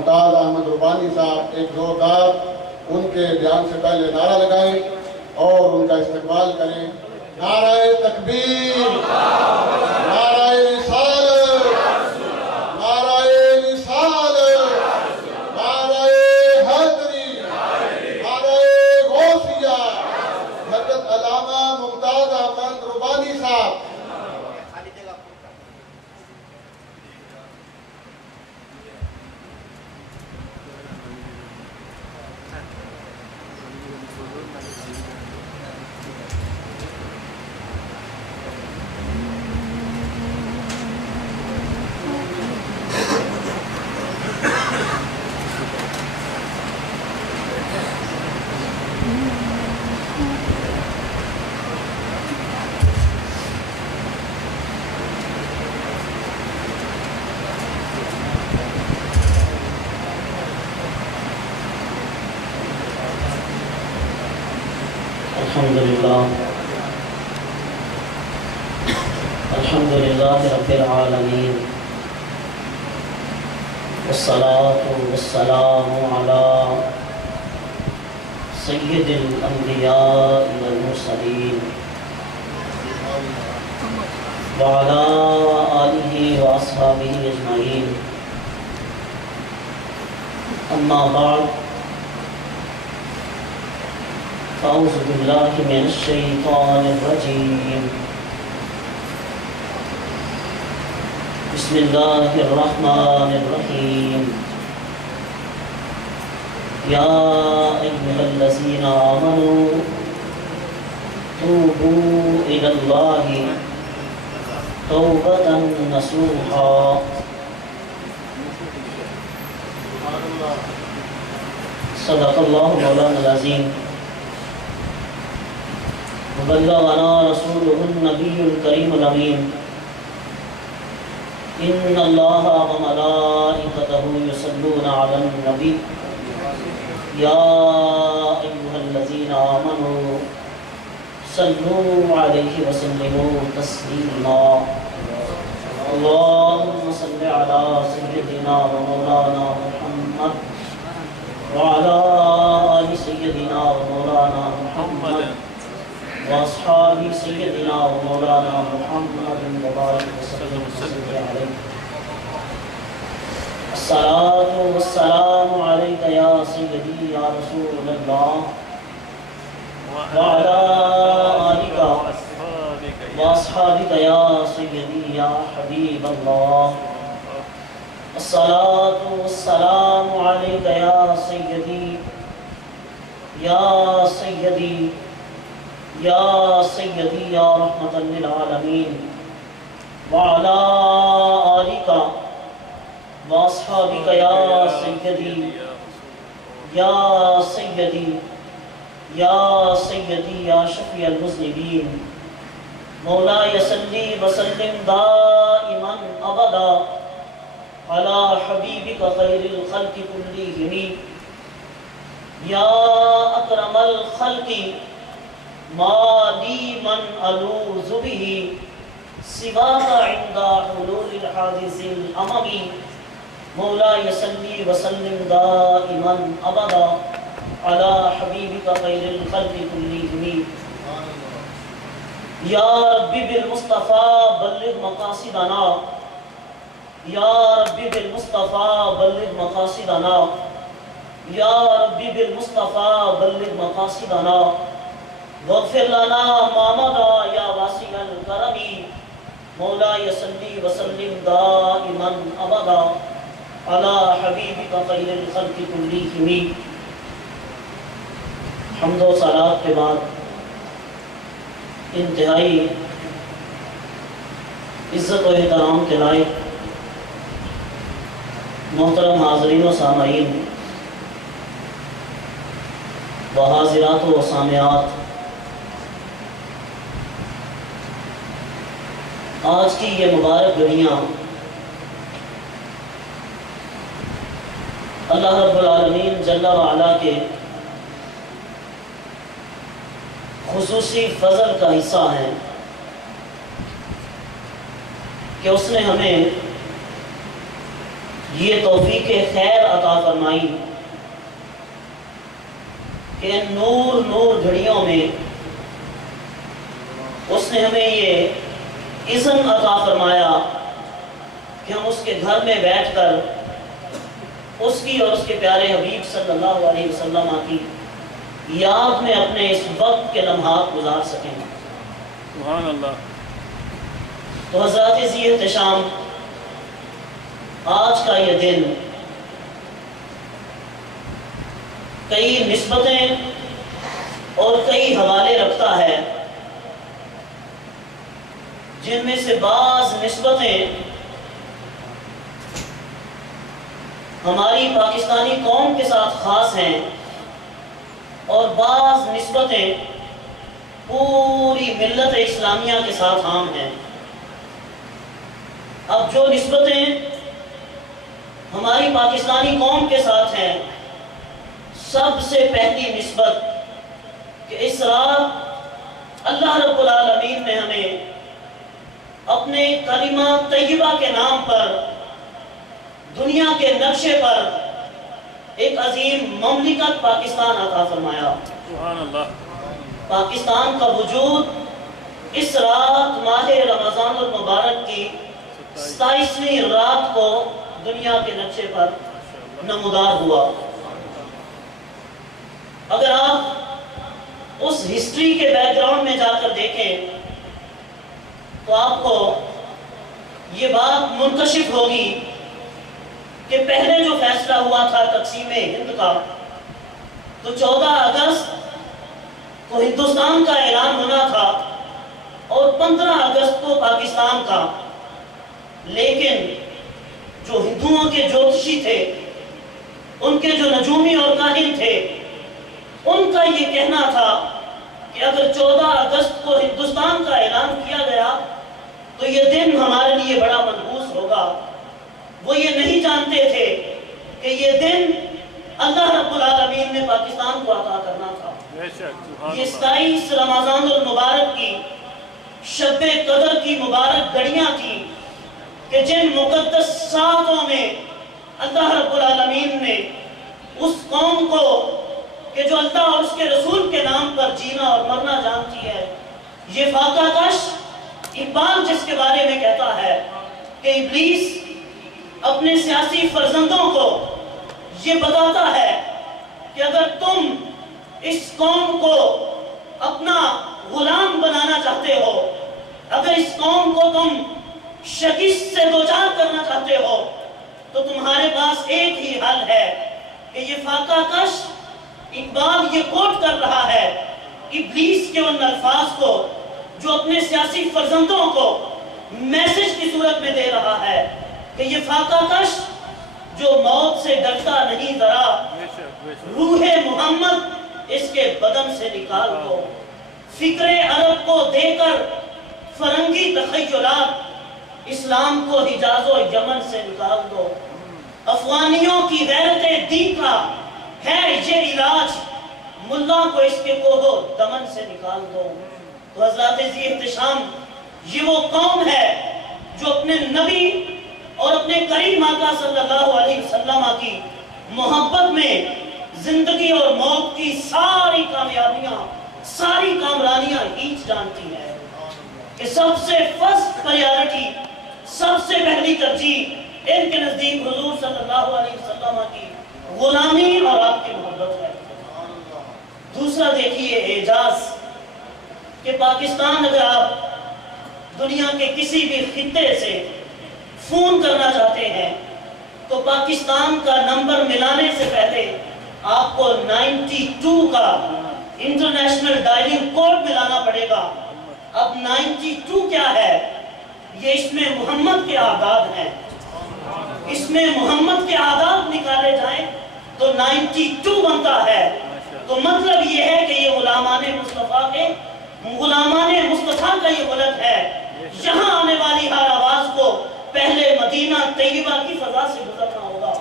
ممتاز احمد ربانی صاحب ایک زوردار ان کے بیان سے پہلے نعرہ لگائیں اور ان کا استقبال کریں۔ نعرہ تکبیر، نعرہ رسالت، نعرہ رسالت، نعرہ حیدری، نعرہ غوثیہ، حضرت علامہ ممتاز احمد ربانی صاحب۔ الحمدللہ رب العالمین، والصلاة والسلام علی سید الانبیاء والمرسلین وعلی آلہ واصحابہ اجمعین، اما بعد فاعوذ باللہ من الشیطان الرجیم، بسم اللہ الرحمن الرحیم، یا ایھا الذین آمنوا توبوا الی اللہ توبۃ نصوحا۔ صدق اللہ مولانا العظیم، وبلغنا رسولہ النبی الکریم الامین، ان اللہ وملائکتہ یصلون علی النبی یا ایھا الذین آمنوا صلوا علیہ وسلموا تسلیما۔ اللہم صل علی سیدنا ومولانا محمد وعلی آل سیدنا ومولانا محمد واصحاب سیدنا ومولانا محمد وبارک وسلم علیہ۔ الصلاة والسلام علیک یا سیدی یا رسول اللہ، وعلی آلک واصحابک یا سیدی یا حبیب اللہ۔ الصلاة والسلام علیک یا سیدی یا سیدی یا سیدی یا رحمۃ للعالمین، وعلی آلک واصحابک یا سیدی یا سیدی یا سیدی یا شفیع المذنبین، مولاي صلی وسلم دائما ابدا علی حبیبک خیر الخلق کلہم، یا اکرم الخلق ما لی من الوذ به سواک عند حلول الحادث الاممی، مولاي صلی وسلم دائما ابدا علی حبیبک خیر الخلق کلہم، یا ربی بالمصطفیٰ بلغ مقاصدنا، یا ربی بالمصطفیٰ بلغ مقاصدنا، یا ربی بالمصطفیٰ بلغ مقاصدنا، واغفر لنا ما مضى یا واسع الکرم، مولاي صلی وسلم دائما ابدا علی حبیبک خیر الخلق کلہم۔ حمد و صلات کے بعد انتہائی عزت و احترام کے لائق محترم حاضرین و سامعین و حاضرات و سامعات، آج کی یہ مبارک گھڑیاں اللہ رب العالمین جل وعلا کے خصوصی فضل کا حصہ ہیں کہ اس نے ہمیں یہ توفیق خیر عطا فرمائی کہ نور نور گھڑیوں میں اس نے ہمیں یہ اذن عطا فرمایا کہ ہم اس کے گھر میں بیٹھ کر اس کی اور اس کے پیارے حبیب صلی اللہ علیہ وسلم کی یاد میں اپنے اس وقت کے لمحات گزار سکیں۔ سبحان اللہ۔ تو حضرات ذی احتشام، آج کا یہ دن کئی نسبتیں اور کئی حوالے رکھتا ہے، جن میں سے بعض نسبتیں ہماری پاکستانی قوم کے ساتھ خاص ہیں اور بعض نسبتیں پوری ملت اسلامیہ کے ساتھ عام ہیں۔ اب جو نسبتیں ہماری پاکستانی قوم کے ساتھ ہیں، سب سے پہلی نسبت کہ اس رات اللہ رب العالمین نے ہمیں اپنے کلمہ طیبہ کے نام پر دنیا کے نقشے پر ایک عظیم مملکت پاکستان عطا فرمایا۔ سبحان اللہ۔ پاکستان کا وجود اس رات ماہ رمضان المبارک کی 27ویں رات کو دنیا کے نقشے پر نمودار ہوا۔ اگر آپ اس ہسٹری کے بیک گراؤنڈ میں جا کر دیکھیں تو آپ کو یہ بات منکشف ہوگی کہ پہلے جو فیصلہ ہوا تھا تقسیم ہند کا، تو 14 اگست کو ہندوستان کا اعلان ہونا تھا اور 15 اگست کو پاکستان کا، لیکن جو ہندوؤں کے جوتشی تھے، ان کے جو نجومی اور کاہن تھے، ان کا یہ کہنا تھا کہ اگر 14 اگست کو ہندوستان کا اعلان کیا گیا تو یہ دن ہمارے لیے بڑا منحوس ہوگا۔ وہ یہ نہیں جانتے تھے کہ یہ دن اللہ رب العالمین نے پاکستان کو عطا کرنا تھا۔ یہ 27 رمضان المبارک کی شب قدر کی مبارک گھڑیاں تھیں کہ جن مقدس ساعتوں میں اللہ رب العالمین نے اس قوم کو کہ جو اللہ اور اس کے رسول کے نام پر جینا اور مرنا جانتی ہے، یہ فاقہ کش اقبال جس کے بارے میں کہتا ہے کہ ابلیس اپنے سیاسی فرزندوں کو یہ بتاتا ہے کہ اگر تم اس قوم کو اپنا غلام بنانا چاہتے ہو، اگر اس قوم کو تم شکست سے دوچار کرنا چاہتے ہو، تو تمہارے پاس ایک ہی حل ہے کہ یہ فاقہ کش اقبال یہ کوٹ کر رہا ہے ابلیس کے ان الفاظ کو جو اپنے سیاسی فرزندوں کو میسج کی صورت میں دے رہا ہے کہ یہ فاقہ کش جو موت سے ڈرتا نہیں ذرا، روح محمد اس کے بدن سے نکال دو، فکر عرب کو دے کر فرنگی تخیلات اسلام کو حجاز و یمن سے نکال دو، افغانیوں کی غیرت دین کا ہے یہ علاج، ملا کو اس کے کوہ دمن سے نکال دو۔ تو حضرات ذی احتشام، یہ وہ قوم ہے جو اپنے نبی اور اپنے کریم آقا صلی اللہ علیہ وسلم کی محبت میں زندگی اور موت کی ساری کامیابیاں، ساری کامرانیاں ہیچ جانتی ہے کہ سب سے فرسٹ پریارٹی، سب سے پہلی ترجیح ان کے نزدیک حضور صلی اللہ علیہ وسلم کی غلامی اور آپ کی محبت ہے۔ دوسرا دیکھیے اعجاز کہ پاکستان، اگر آپ دنیا کے کسی بھی خطے سے فون کرنا چاہتے ہیں تو پاکستان کا نمبر ملانے سے پہلے آپ کو 92 کا انٹرنیشنل ڈائلنگ کوڈ ملانا پڑے گا۔ اب 92 کیا ہے؟ یہ اس میں محمد کے اعداد ہیں، اس میں محمد کے اعداد نکالے جائیں تو 92 بنتا ہے۔ تو مطلب یہ ہے کہ یہ غلامان مصطفیٰ کا یہ ملک ہے، یہاں آنے والی ہر آواز کو پہلے مدینہ طیبہ کی فضا سے گزرنا ہوگا،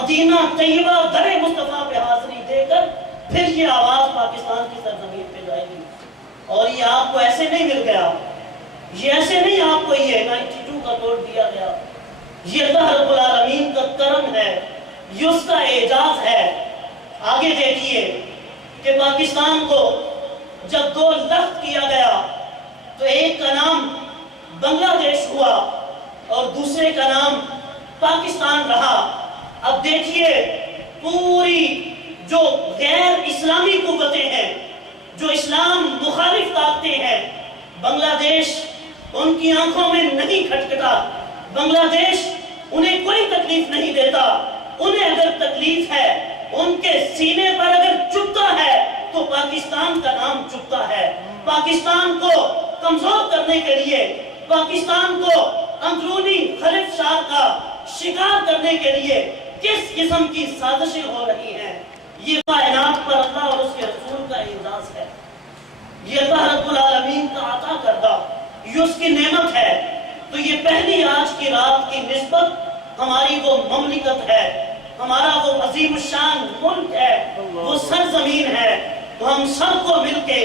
مدینہ طیبہ در مصطفیٰ پہ حاضری دے کر پھر یہ آواز پاکستان کی سرزمین پہ جائے گی۔ اور یہ آپ کو ایسے نہیں مل گیا، یہ ایسے نہیں آپ کو یہ 92 کا کوڈ دیا گیا، یہ اللہ رب العالمین کا کرم ہے، یہ اس کا اعجاز ہے۔ آگے دیکھیے کہ پاکستان کو جب دو لخت کیا گیا تو ایک کا نام بنگلہ دیش ہوا اور دوسرے کا نام پاکستان رہا۔ اب دیکھیے پوری جو غیر اسلامی قوتیں ہیں، جو اسلام مخالف طاقتیں ہیں، بنگلہ دیش ان کی آنکھوں میں نہیں کھٹکھٹا، بنگلہ دیش انہیں کوئی تکلیف نہیں دیتا۔ انہیں اگر تکلیف ہے، ان کے سینے پر اگر چبھتا ہے تو پاکستان کا نام چبھتا ہے۔ پاکستان کو کمزور کرنے کے لیے، پاکستان کو اندرونی خلفشار کا شکار کرنے کے لیے کس قسم کی سازشیں ہو رہی ہیں، یہ کائنات پر اللہ اور اس کے رسول کا اعزاز ہے، یہ اللہ رب العالمین کا عطا کردہ، یہ اس کی نعمت ہے۔ تو یہ پہلی آج کی رات کی نسبت ہماری وہ مملکت ہے، ہمارا وہ عظیم الشان ملک ہے، وہ سرزمین ہے۔ تو ہم سب کو مل کے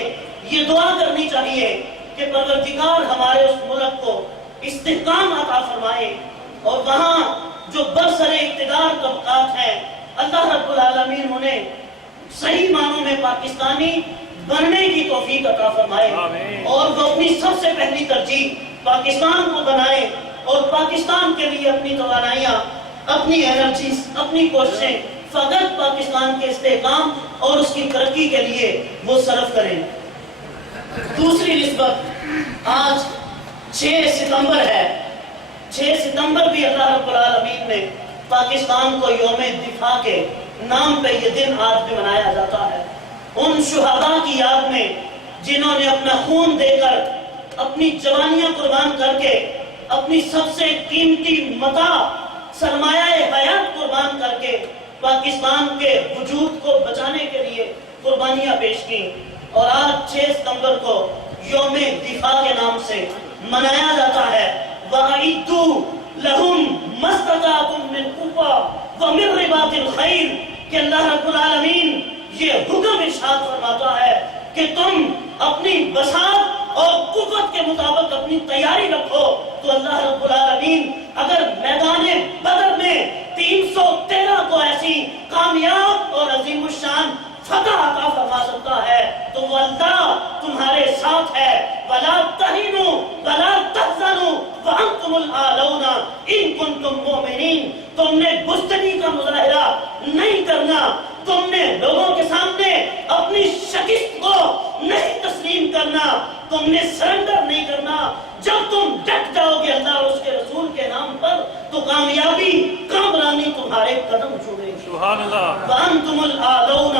یہ دعا کرنی چاہیے کہ پروردگار ہمارے اس ملک کو استحکام عطا فرمائے، اور وہاں جو برسر اقتدار طبقات ہیں، اللہ رب العالمین انہیں صحیح معنوں میں پاکستانی بننے کی توفیق عطا فرمائے، اور وہ اپنی سب سے پہلی ترجیح پاکستان کو بنائے، اور پاکستان کے لیے اپنی توانائیاں، اپنی انرجیز، اپنی کوششیں فقط پاکستان کے استحکام اور اس کی ترقی کے لیے وہ صرف کریں۔ دوسری نسبت آج 6 ستمبر ہے۔ 6 ستمبر بھی اللہ رب العالمین نے پاکستان کو یوم دفاع کے نام پہ یہ دن آج بھی منایا جاتا ہے، ان شہداء کی یاد میں جنہوں نے اپنا خون دے کر، اپنی جوانیاں قربان کر کے، اپنی سب سے قیمتی متاع سرمایہ حیات قربان کر کے پاکستان کے وجود کو بچانے کے لیے قربانیاں پیش کی، اور آج 6 ستمبر کو یوم دفاع کے نام سے منایا جاتا ہے۔ وَأَعِدُّوا لَهُمْ مَا اسْتَطَعْتُم مِّن قُوَّةٍ وَمِن رِّبَاطِ الْخَيْلِ کہ اللہ رب العالمین یہ حکم ارشاد فرماتا ہے کہ تم اپنی بساط اور قوت کے مطابق اپنی تیاری رکھو، تو اللہ رب العالمین اگر میدان بدر میں 313 کو ایسی کامیاب اور عظیم الشان فتح عطا فرما سکتا ہے تو وہ اللہ تمہارے ساتھ ہے۔ وَلَا تَهِنُوا وَلَا تَحْزَنُوا وَأَنْتُمُ الْأَعْلَوْنَ إِن كُنتُم مُّؤْمِنِينَ تم نے بزدلی کا مظاہرہ نہیں کرنا، تم نے لوگوں کے سامنے اپنی شکست کو نہیں تسلیم کرنا، تم نے سرنڈر نہیں کرنا۔ جب تم ڈٹ جاؤ گے اللہ اور اس کے رسول کے نام پر تو کامیابی، کامرانی تمہارے قدم چھوڑے گی۔ سبحان اللہ۔ وَأَنْتُمُ الْأَعْلَوْنَ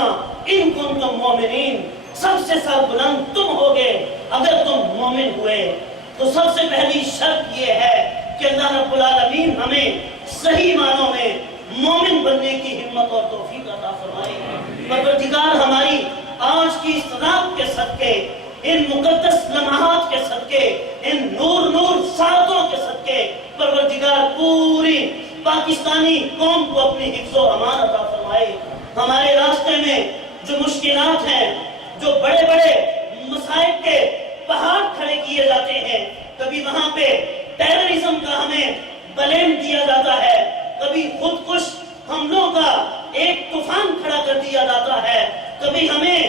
إِن كُنتُم مُّؤْمِنِينَ سب سے سربلند تم ہوگے اگر تم مومن ہوئے۔ تو سب سے پہلی شرط یہ ہے کہ اللہ رب العالمین ہمیں صحیح معنوں میں مومن بننے کی ہمت اور توفیق عطا فرمائے۔ پروردگار ہماری آج کی اس رات کے صدقے، ان مقدس لمحات کے صدقے، ان نور ساعتوں کے صدقے پروردگار پوری پاکستانی قوم کو اپنی حفظ و امان عطا فرمائے۔ ہمارے راستے میں جو مشکلات ہیں، جو بڑے بڑے مسائل کے پہاڑ کھڑے کیے جاتے ہیں، کبھی وہاں پہ ٹیررزم کا ہمیں بلیم دیا جاتا ہے، کبھی خودکش حملوں کا ایک طوفان کھڑا کر دیا جاتا ہے، کبھی ہمیں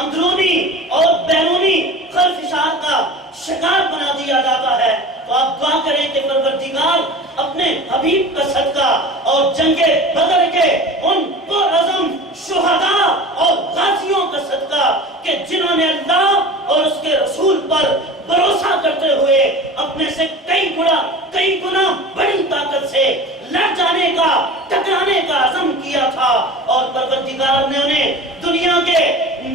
اندرونی اور بیرونی خلفشار کا شکار بنا دیا جاتا ہے۔ تو آپ دعا کریں کہ پروردگار اپنے حبیب کا صدقہ اور جنگ بدر کے ان پرعزم شہداء اور غازیوں کا صدقہ کہ جنہوں نے اللہ اور اس کے رسول پر بھروسہ کرتے ہوئے اپنے سے کئی گنا بڑی طاقت سے لڑ جانے کا، ٹکرانے کا عزم کیا تھا، اور پروردگار نے انہیں دنیا کے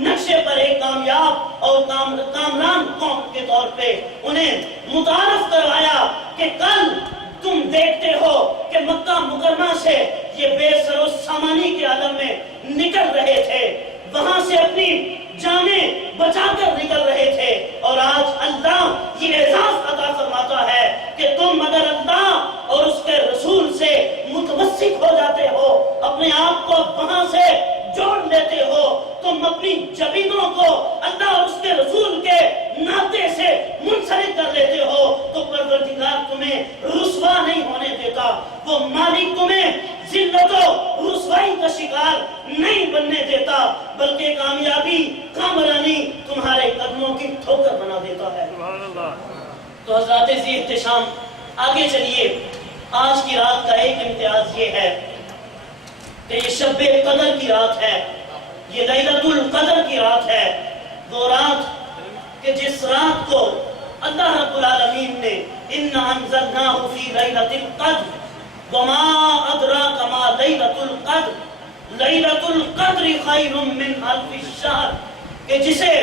نقشے پر ایک کامیاب اور کامران قوم کے طور پہ انہیں متعارف کروایا کہ کل تم دیکھتے ہو کہ مکہ مکرمہ سے یہ بے سر و سامانی کے عالم میں نکل رہے تھے، وہاں سے اپنی جانیں بچا کر نکل رہے تھے، اور آج اللہ یہ اعزاز عطا فرماتا ہے کہ تم اگر اللہ اور اس کے رسول سے متمسک ہو جاتے ہو، اپنے آپ کو وہاں سے جوڑ لیتے ہو، تم اپنی جبینوں کو اللہ اور اس کے رسول کے ناطے سے منسلک کر لیتے ہو، تو پروردگار تمہیں رسوا نہیں ہونے دیتا۔ وہ کا شکار نہیں بننے دیتا، بلکہ کامیابی کامرانی تمہارے قدموں کی ٹھوکر بنا دیتا ہے۔ سبحان اللہ۔ تو حضرات ذی احتشام آگے چلیے۔ آج کی رات کا ایک امتیاز یہ ہے کہ یہ شب قدر کی رات ہے، یہ لیلۃ القدر کی رات ہے، وہ رات کہ جس رات کو اللہ رب العالمین نے اِنَّا أَنزَلْنَاهُ فِي لَيْلَةِ الْقَدْرِ وَمَا أَدْرَاكَ مَا لَيْلَةُ الْقَدْرِ لَيْلَةُ الْقَدْرِ خَيْرٌ مِّنْ أَلْفِ الشَّهْرِ، کہ جسے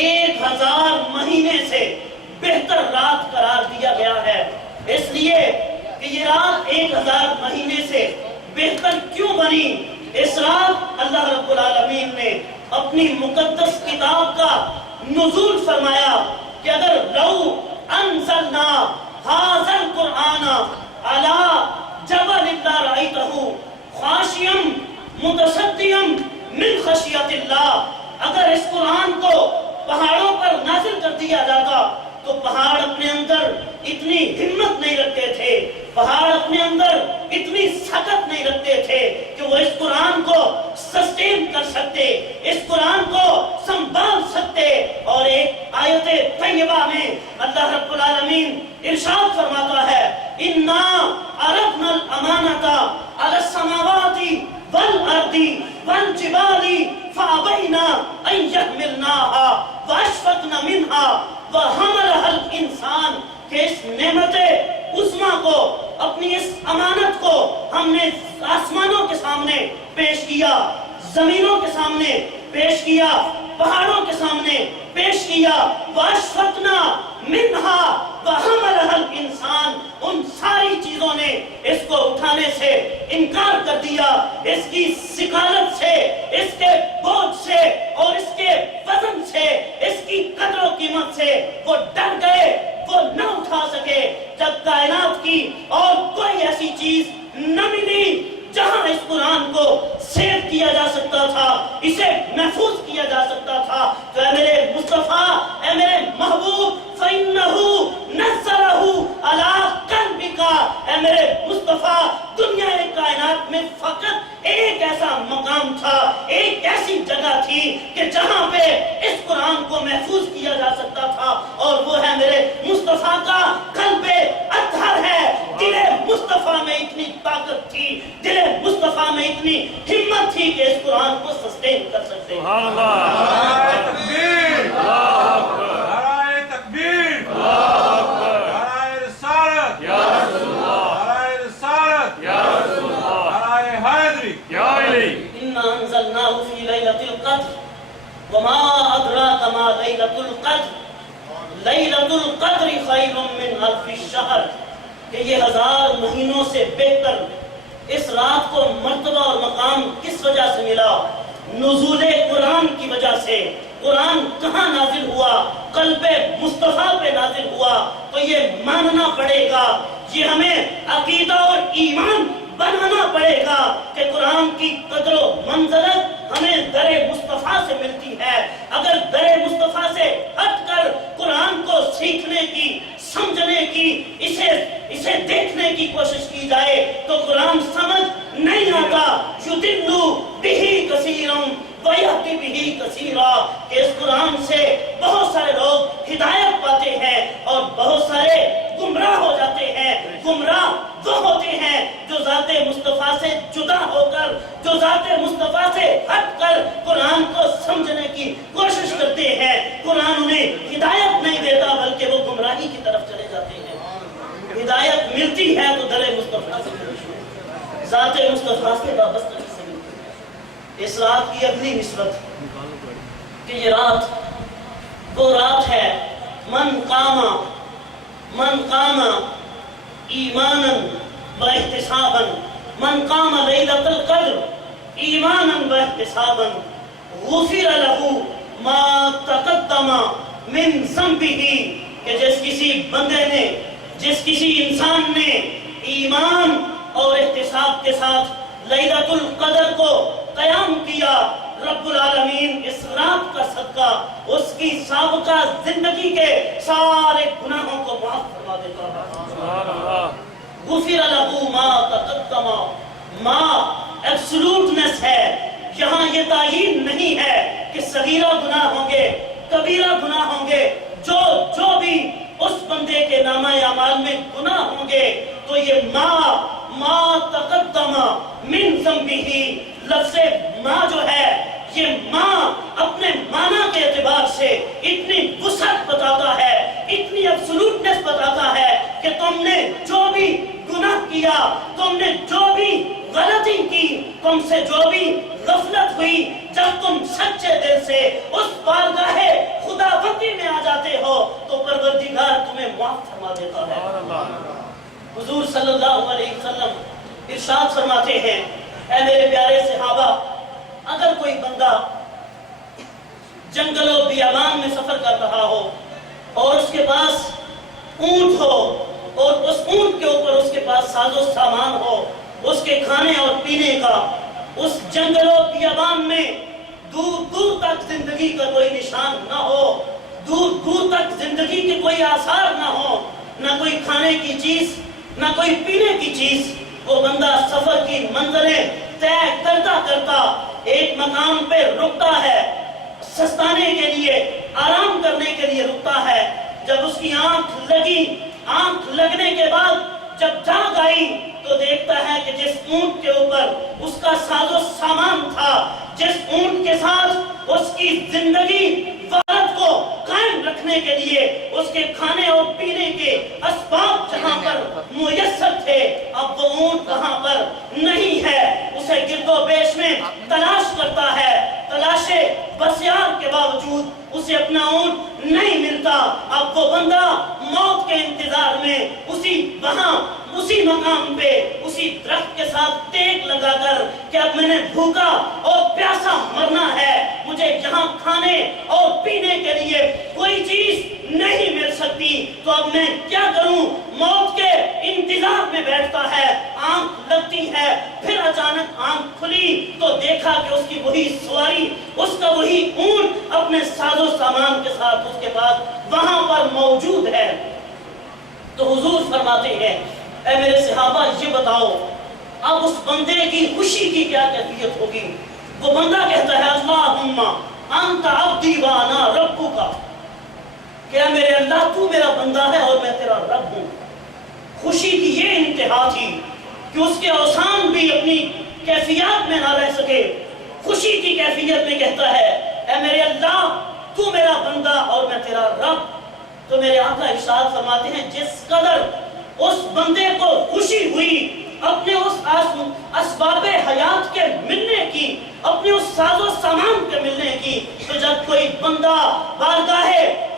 1000 مہینے سے بہتر رات قرار دیا گیا ہے۔ اس لیے کہ یہ رات 1000 مہینے سے بہتر کیوں بنی؟ اس رات اللہ رب العالمین نے اپنی مقدس کتاب کا نزول فرمایا کہ اگر لو انزلنا ھذا القرآن علی جبل لرأیتہ خاشعا متصدعا من خشیۃ اللہ، اگر اس قرآن کو پہاڑوں پر نازل کر دیا جاتا تو پہاڑ اپنے اندر اتنی ہمت نہیں رکھتے تھے، پہاڑ اپنے اندر اتنی سخت نہیں رکھتے تھے کہ وہ اس قرآن کو سسٹین کر سکتے، اس قرآن کو سنبھال سکتے۔ اور ایک آیت طیبہ میں اللہ رب العالمین ارشاد فرماتا ہے اِنَّا عَرَضْنَا الْأَمَانَةَ عَلَى السَّمَاوَاتِ وَالْأَرْضِ وَالْجِبَالِ فَأَبَيْنَا أَن يَحْمِلْنَاهَا وَأَشْفَقْنَ مِنْهَا وَحَمَلَهَا الْإِنسَانُ، کہ اس نعمت عظمیٰ کو، اپنی اس امانت کو ہم نے آسمانوں کے سامنے پیش کیا، زمینوں کے سامنے پیش کیا، پہاڑوں کے سامنے پیش کیا، وَأَشْفَقْنَا مِنْهَا وَحَمَلَهَا الْإِنسَانُ، ان ساری چیزوں نے اس کو اٹھانے سے انکار کر دیا، اس کی ثقالت سے، اس کے بوجھ سے اور اس کے وزن سے، اس کی قدر و قیمت سے وہ ڈر گئے، وہ نہ اٹھا سکے۔ جب کائنات کی اور کوئی ایسی چیز نہ ملی جہاں اس قرآن کو سیو کیا جا سکتا تھا، اسے محفوظ کیا جا سکتا تھا، تو اے میرے مصطفیٰ، اے میرے محبوب، فَإِنَّهُ نَزَّلَهُ عَلَىٰ قَلْبِكَ، اے میرے مصطفیٰ، دنیا کائنات میں فقط ایک ایسا مقام تھا، ایک ایسی جگہ تھی کہ جہاں پہ اس قرآن کو محفوظ کیا جا سکتا تھا، اور وہ ہے میرے مصطفیٰ کا قلب اطہر ہے۔ دل مصطفیٰ میں اتنی طاقت تھی، دل مصطفیٰ میں اتنی ہمت تھی کہ اس قرآن کو سسٹین کر سکتے ہیں۔ سبحان اللہ۔ تکبیر، اللہ اکبر، نعرہ تکبیر، اللہ اکبر، نعرہ رسالت یا رسول اللہ، نعرہ رسالت یا رسول اللہ، نعرہ حیدری یا علی۔ اِنَّا أَنزَلْنَاهُ فِي لَيْلَةِ الْقَدْرِ وَمَا أَدْرَاكَ مَا لَيْلَةُ الْقَدْرِ لَيْلَةُ الْقَدْرِ خَيْرٌ مِّنْ أَلْفِ الشَّهْرِ، کہ یہ 1000 مہینوں سے بہتر اس رات کو مرتبہ اور مقام کس وجہ سے ملا؟ نزول قرآن کی وجہ سے۔ قرآن کہاں نازل ہوا؟ قلب مصطفیٰ پہ نازل ہوا۔ تو یہ ماننا پڑے گا، یہ ہمیں عقیدہ اور ایمان بنانا پڑے گا کہ قرآن کی قدر و منزلت ہمیں در مصطفیٰ سے ملتی ہے۔ اگر در مصطفیٰ سے ہٹ کر قرآن کو سیکھنے کی، سمجھنے کی، اسے دیکھنے کی کوشش کی جائے تو قرآن سمجھ نہیں آتا۔ یُضِلُّ بِهِ کَثِیرًا وَیَہْدِی بِهِ کَثِیرًا، کہ اس قرآن سے بہت سارے لوگ ہدایت پاتے ہیں اور بہت سارے گمراہ ہو جاتے ہیں۔ گمراہ وہ ہوتے ہیں جو ذات مصطفیٰ سے جدا ہو کر، جو ذات مصطفیٰ سے ہٹ کر قرآن کو سمجھنے کی کوشش کرتے ہیں۔ قرآن انہیں ہدایت نہیں دیتا بلکہ وہ گمراہی کی طرف چلے جاتے ہیں۔ ہدایت ملتی ہے تو در مصطفیٰ سے ملتی ہے، ذات مصطفیٰ سے وابستگی سے ملتی ہے۔ اس رات کی اگلی نسبت کہ یہ رات وہ رات ہے من قام ایمانا و احتسابا، من قام لیلۃ القدر ایمانا و احتسابا غفر له ما تقدم من ذنبہ، کہ جس کسی بندے نے، جس کسی انسان نے ایمان اور احتساب کے ساتھ لیلۃ القدر کو قیام کیا، رب العالمین اس رات کا صدقہ اس کی سابقہ زندگی کے سارے گناہوں کو معاف فرما دیتا ہے۔ سبحان اللہ۔ غفر له ما تقدم، ما ایبسولوٹنس ہے. یہاں یہ تعین نہیں ہے کہ صغیرہ گناہ ہوں گے کبیرہ گناہ ہوں گے. جو بھی اس بندے کے نامہ اعمال میں گناہ ہوں گے تو یہ ما تقدم من ذنبہ، لفظ ما جو ہے یہ ماں اپنے معنی کے اعتبار سے اتنی وسعت بتاتا ہے، اتنی ایبسولوٹنس بتاتا ہے کہ تم نے جو بھی گناہ کیا، تم نے جو بھی غلطی کی، تم سے جو بھی غفلت ہوئی، جب تم سچے دل سے اس بارگاہ خدا بندی میں آ جاتے ہو تو پروردگار تمہیں معاف فرما دیتا ہے. حضور صلی اللہ علیہ وسلم ارشاد فرماتے ہیں، اے میرے پیارے صحابہ، اگر کوئی بندہ جنگل و بیابان میں سفر کر رہا ہو اور اس کے پاس اونٹ ہو اور اس اونٹ کے اوپر اس کے پاس ساز و سامان ہو، اس کے کھانے اور پینے کا، اس جنگل و بیابان میں دور دور تک زندگی کا کوئی نشان نہ ہو، دور دور تک زندگی کے کوئی آثار نہ ہو، نہ کوئی کھانے کی چیز نہ کوئی پینے کی چیز، وہ بندہ سفر کی منزلیں طے کرتا کرتا ایک مقام پہ رکتا ہے، سستانے کے لیے، آرام کرنے کے لیے رکتا ہے. جب اس کی آنکھ لگی، آنکھ لگنے کے بعد جب جاگ آئی تو دیکھتا ہے کہ جس اونٹ کے اوپر اس کا ساز و سامان تھا، جس اونٹ کے ساتھ اس کی زندگی وارد کو قائم رکھنے کے لیے اس کے کھانے اور پینے کے اسباب جہاں پر میسر تھے، اب وہ اونٹ وہاں پر نہیں ہے. اسے گرد و پیش میں تلاش کرتا ہے، تلاشے بسیار کے باوجود اسے اپنا اونٹ نہیں ملتا. اب وہ بندہ موت کے انتظار میں اسی مقام پہ اسی درخت کے ساتھ ٹیک لگا کر کہ اب میں نے بھوکا اور پیاسا مرنا ہے، مجھے یہاں کھانے اور پینے کے لیے کوئی چیز نہیں مل سکتی، تو اب میں کیا کروں؟ موت کے انتظار میں بیٹھتا ہے. آنکھ لگتی ہے، پھر اچانک آنکھ کھلی تو دیکھا کہ اس کی وہی سواری، اس کا وہی اونٹ اپنے ساز و سامان کے ساتھ اس کے پاس وہاں پر موجود ہے. تو حضور فرماتے ہیں، اے میرے صحابہ یہ بتاؤ اب اس بندے کی خوشی کی کیا کیفیت ہوگی؟ وہ بندہ کہتا ہے، اللہم انت عبدی وانا ربک، کہ اے میرے اللہ تو میرا بندہ ہے اور میں تیرا رب ہوں. خوشی کی یہ انتہا تھی کہ اس کے اوسان بھی اپنی کیفیات میں نہ رہ سکے. خوشی کی کیفیت میں کہتا ہے، اے میرے اللہ تو میرا بندہ اور میں تیرا رب. تو میرے آقا ارشاد فرماتے ہیں، جس قدر اس بندے کو خوشی ہوئی اپنے اس اسباب حیات کے ملنے کی، اپنے اس ساز و سامان کے ملنے کی، تو جب کوئی بندہ بارگاہ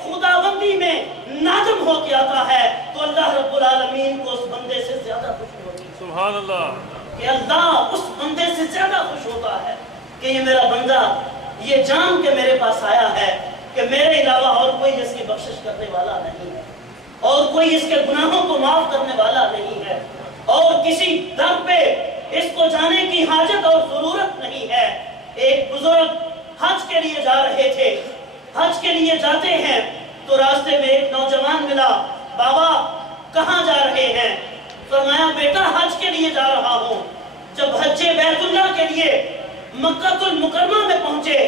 خداوندی میں نادم ہو کے آتا ہے تو اللہ رب العالمین کو اس بندے سے زیادہ خوشی ہوتی ہے. سبحان اللہ. کہ اللہ اس بندے سے زیادہ خوش ہوتا ہے کہ یہ میرا بندہ یہ جان کے میرے پاس آیا ہے کہ میرے علاوہ اور کوئی اس کی بخشش کرنے والا نہیں ہے، اور کوئی اس کے گناہوں کو معاف کرنے والا نہیں ہے، اور کسی در پہ اس کو جانے کی حاجت اور ضرورت نہیں ہے. ایک بزرگ حج کے لیے جا رہے تھے، حج کے لیے جاتے ہیں تو راستے میں ایک نوجوان ملا. بابا کہاں جا رہے ہیں؟ فرمایا بیٹا حج کے لیے جا رہا ہوں. جب حج بیت اللہ کے لیے مکہ المکرمہ میں پہنچے،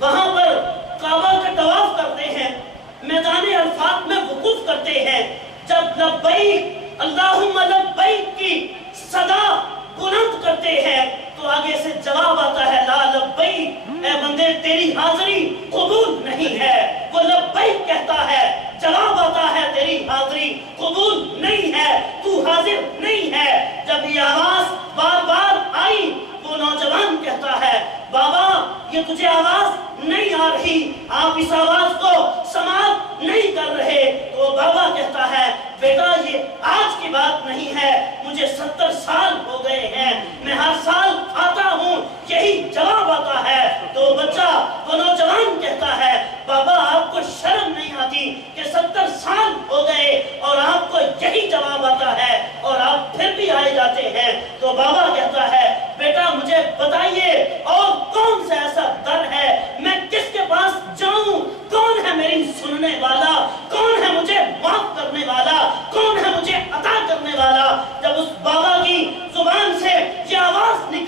وہاں پر کعبہ کا طواف کرتے ہیں، میدان عرفات میں وقوف کرتے ہیں. جب لبیک اللہم لبیک کی صدا بلند کرتے ہیں تو آگے سے جواب آتا ہے، لا لبیک، اے بندے تیری حاضری قبول نہیں ہے. وہ لبیک کہتا ہے، جواب آتا ہے تیری حاضری قبول نہیں ہے، تو حاضر نہیں ہے. جب یہ آواز بار بار آئی، وہ نوجوان کہتا ہے، بابا یہ تجھے آواز نہیں آ رہی، آپ اس آواز کو سماعت نہیں کر رہے. تو بابا کہتا ہے، بیٹا یہ آج کی بات نہیں ہے، مجھے 70 سال ہو گئے ہیں، میں ہر سال آتا ہوں یہی جواب آتا ہے. تو بچہ وہ نوجوان کہتا ہے، بابا آپ کو شرم نہیں آتی کہ 70 سال ہو گئے اور آپ کو یہی جواب آتا ہے اور آپ پھر بھی آئے جاتے ہیں؟ تو بابا کہتا ہے، بیٹا مجھے بتائیے اور کون سا ایسا در ہے، میں کس کے پاس جاؤں؟ کون ہے میری سننے والا؟ کون ہے مجھے معاف کرنے والا؟ کون ہے مجھے عطا کرنے والا؟ جب اس بابا کی زبان سے یہ آواز نکلی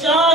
4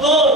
2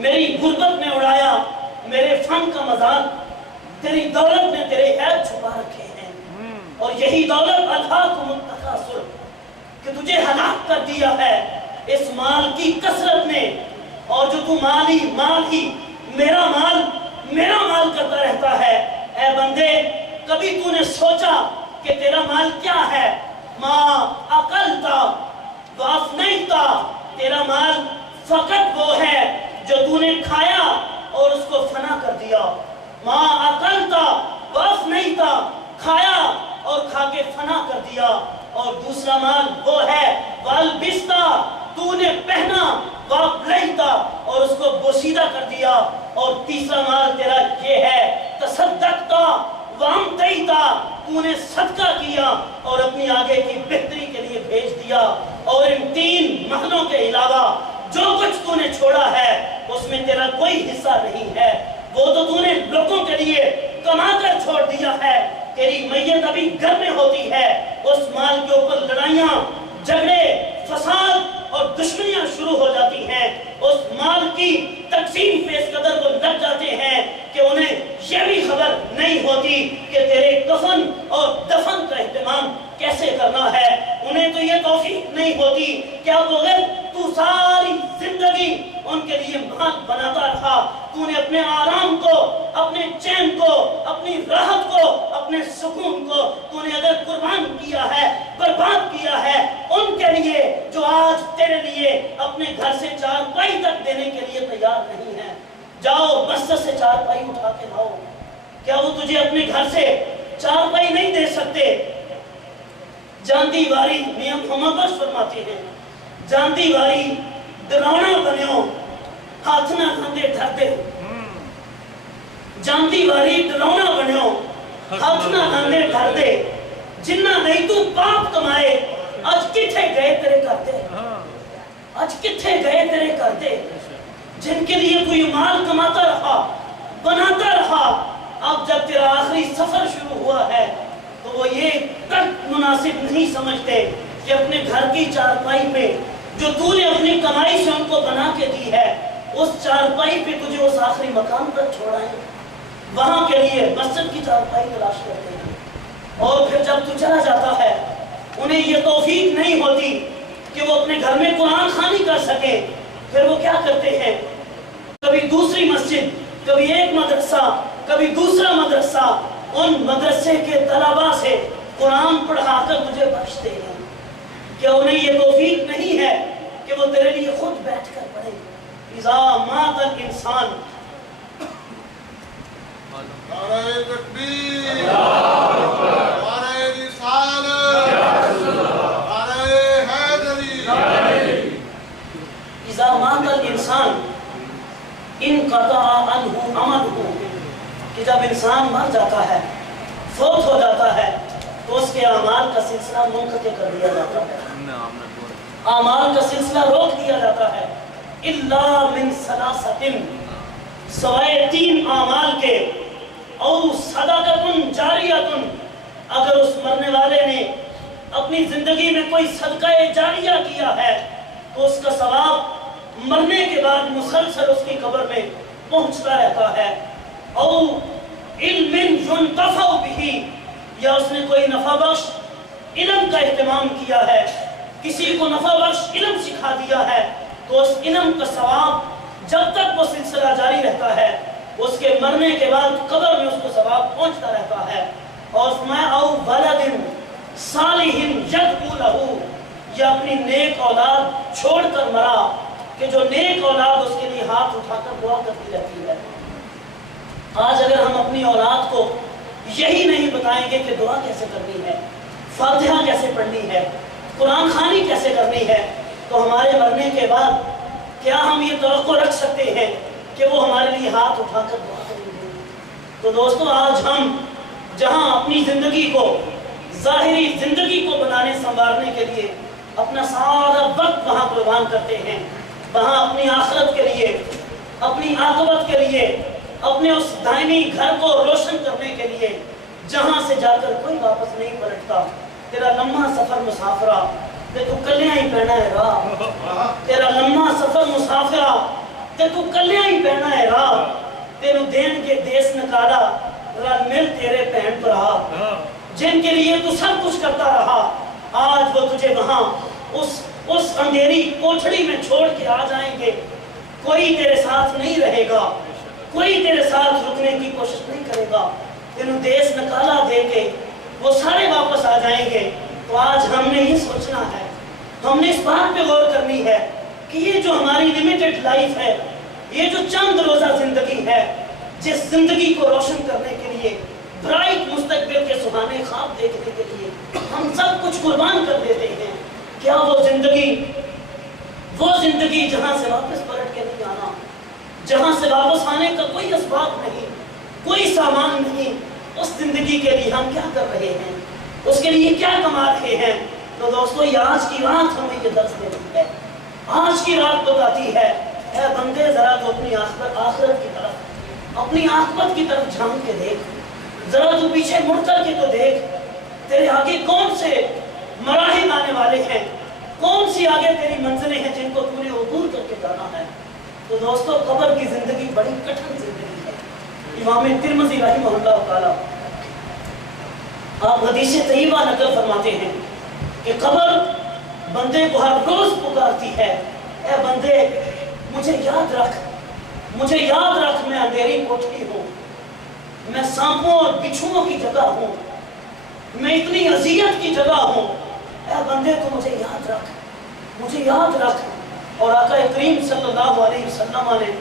میری غربت میں اڑایا میرے فن کا مذاق، تیری دولت میں تیرے عیب چھپا رکھے ہیں، اور یہی دولت الہاکم التکاثر کہ تجھے ہلاک کر دیا ہے اس مال کی کثرت نے، اور جو تو مال ہی میرا مال کرتا رہتا ہے۔ اے بندے، کبھی تو نے سوچا کہ تیرا مال کیا ہے؟ ما اکلتا وافنیتا، تیرا مال فقط وہ ہے جو تو نے کھایا اور اس کو فنا کر دیا۔ ما اکلتا وافنیتا، کھایا اور کھا کے فنا کر دیا۔ اور دوسرا مال وہ ہے والبستا، تو نے پہنا، وابلیتا، اور اس کو بوسیدہ کر دیا۔ اور تیسرا مال تیرا یہ ہے تصدقتا وامتیتا، تو نے صدقہ کیا اور اپنی آگے کی بہتری کے لیے بھیج دیا۔ اور ان تین محلوں کے علاوہ جو کچھ تو نے چھوڑا ہے اس میں تیرا کوئی حصہ نہیں ہے، وہ تو نے لوگوں کے لیے کما کر چھوڑ دیا ہے۔ تیری میت ابھی گھر میں ہوتی ہے، اس مال کے اوپر لڑائیاں، جھگڑے، فساد اور دشمنیاں شروع ہو جاتی ہیں۔ اس مال کی تقسیم پہ اس قدر وہ لگ جاتے ہیں کہ انہیں یہ بھی خبر نہیں ہوتی کہ تیرے کفن اور دفن کا اہتمام کیسے کرنا ہے۔ انہیں تو یہ توفیق نہیں ہوتی کہ اب اگر تو ساری زندگی ان کے لیے مال بناتا رہا، تو نے اپنے آرام کو، اپنے چین کو، اپنی راحت کو، اپنے سکون کو تو نے اگر قربان کیا ہے، برباد کیا ہے ان کے لیے جو آج تیرے لیے اپنے گھر سے چارپائی تک دینے کے لیے تیار نہیں ہے۔ جاؤ مسجد سے چارپائی اٹھا کے لاؤ، کیا وہ تجھے اپنے گھر سے چارپائی نہیں دے سکتے؟ جاندی واری میاں محمد بخش فرماتے ہیں، جاندی واری ڈراونا بنیو ہاتھ نہ کھاندے ڈردے، جاندی واری ڈراونا بنیو ہاتھ نہ کھاندے ڈردے، جنہ نہیں تو پاپ کمائے آج کتھے گئے تیرے کرتے، آج کتھے گئے تیرے کرتے، جن کے لیے تو یہ مال کماتا رہا، بناتا رہا، اب جب تیرا آخری سفر شروع ہوا ہے تو وہ یہ تک مناسب نہیں سمجھتے کہ اپنے گھر کی چارپائی پہ جو تو نے اپنی کمائی سے ان کو بنا کے دی ہے، اس چارپائی پہ تجھے اس آخری مقام تک چھوڑائیں، وہاں کے لیے مسجد کی چارپائی تلاش کرتے ہیں۔ اور پھر جب تو چلا جاتا ہے انہیں یہ توفیق نہیں ہوتی کہ وہ اپنے گھر میں قرآن خوانی کر سکے، پھر وہ کیا کرتے ہیں؟ کبھی دوسری مسجد، کبھی ایک مدرسہ، کبھی دوسرا مدرسہ، ان مدرسے کے طلباء سے قرآن پڑھا کر تجھے بخشتے ہیں۔ کیا انہیں یہ توفیق نہیں ہے کہ وہ تیرے لیے خود بیٹھ کر پڑھے؟ اذا مات الانسان، نعرہ تکبیر، نعرہ رسالت، نعرہ حیدری۔ اذا مات الانسان انقطع عنہ عملہ، کہ جب انسان مر جاتا ہے، فوت ہو جاتا ہے تو اس کے اعمال کا سلسلہ منقطع کر دیا جاتا ہے، اعمال کا سلسلہ روک دیا جاتا ہے۔ الا من ثلاثۃ، سوائے تین اعمال کے، او صدقۃ جاریۃ، اگر اس مرنے والے نے اپنی زندگی میں کوئی صدقہ جاریہ کیا ہے تو اس کا ثواب مرنے کے بعد مسلسل اس کی قبر میں پہنچتا رہتا ہے۔ او علم ينتفع به، یا اس نے کوئی نفع بخش علم کا اہتمام کیا ہے، کسی کو نفع بخش علم سکھا دیا ہے، تو اس علم کا ثواب جب تک وہ سلسلہ جاری رہتا ہے اس کے مرنے کے بعد قبر میں اس کو ثواب پہنچتا رہتا ہے۔ اور فرمایا او ولد صالح یدعو لہ، یا اپنی نیک اولاد چھوڑ کر مرا کہ جو نیک اولاد اس کے لیے ہاتھ اٹھا کر دعا کرتی رہتی ہے۔ آج اگر ہم اپنی اولاد کو یہی نہیں بتائیں گے کہ دعا کیسے کرنی ہے، فاتحہ کیسے پڑھنی ہے، قرآن خوانی کیسے کرنی ہے، تو ہمارے مرنے کے بعد کیا ہم یہ توقع رکھ سکتے ہیں کہ وہ ہمارے لیے ہاتھ اٹھا کر دعا کریں گے؟ تو دوستو، آج ہم جہاں اپنی زندگی کو، ظاہری زندگی کو بنانے سنوارنے کے لیے اپنا سارا وقت وہاں قربان کرتے ہیں، وہاں اپنی آخرت کے لیے، اپنی عاقبت کے لیے، اپنے اس دائمی گھر کو روشن کرنے کے لیے، جہاں سے جا کر کوئی واپس نہیں پلٹتا، تیرا لمحہ سفر مسافرہ تے تو کلیاں ہی پہنا ہے راہ، تیرا لمحہ سفر مسافرہ تے تو کلیاں ہی پہنا ہے راہ تینو دین کے دیس نکالا رل مل تیرے پہن پر رہا جن کے لیے تو سب کچھ کرتا رہا آج وہ تجھے وہاں اس اندھیری کوٹھڑی میں چھوڑ کے آ جائیں گے کوئی تیرے ساتھ نہیں رہے گا کوئی تیرے ساتھ رکنے کی کوشش نہیں کرے گا تینو دیس نکالا دے کے وہ سارے واپس آ جائیں گے تو آج ہم نے یہ سوچنا ہے ہم نے اس بات پہ غور کرنی ہے کہ یہ جو ہماری لیمیٹڈ لائف ہے یہ جو چند روزہ زندگی ہے جس زندگی کو روشن کرنے کے لیے برائٹ مستقبل کے سہانے خواب دیکھنے کے لیے ہم سب کچھ قربان کر دیتے ہیں کیا وہ زندگی جہاں سے واپس پلٹ کے نہیں آنا جہاں سے واپس آنے کا کوئی اسباب نہیں کوئی سامان نہیں اس زندگی کے لیے ہم کیا کر رہے ہیں اس کے لیے کیا کما رہے ہیں تو دوستو یہ آج کی رات ہمیں یہ درس دیتی ہے آج کی رات بتاتی ہے اے بندے ذرا تو اپنی آخرت کی طرف اپنی عاقبت کی طرف جھانک کے دیکھ ذرا تو پیچھے مڑ کر کے تو دیکھ تیرے آگے کون سے مراحل آنے والے ہیں کون سی آگے تیری منزلیں ہیں جن کو تو نے عبور کر کے جانا ہے تو دوستو قبر کی زندگی بڑی کٹھن زندگی ہے امام ترمذی رحمہ اللہ تعالی آپ حدیث طیبہ نقل فرماتے ہیں کہ قبر بندے کو ہر روز پکارتی ہے اے بندے مجھے یاد رکھ میں اندھیری کوٹھی ہوں میں سانپوں اور بچھوؤں کی جگہ ہوں میں اتنی اذیت کی جگہ ہوں اے بندے تو مجھے یاد رکھ اور آقا کریم صلی اللہ علیہ وسلم نے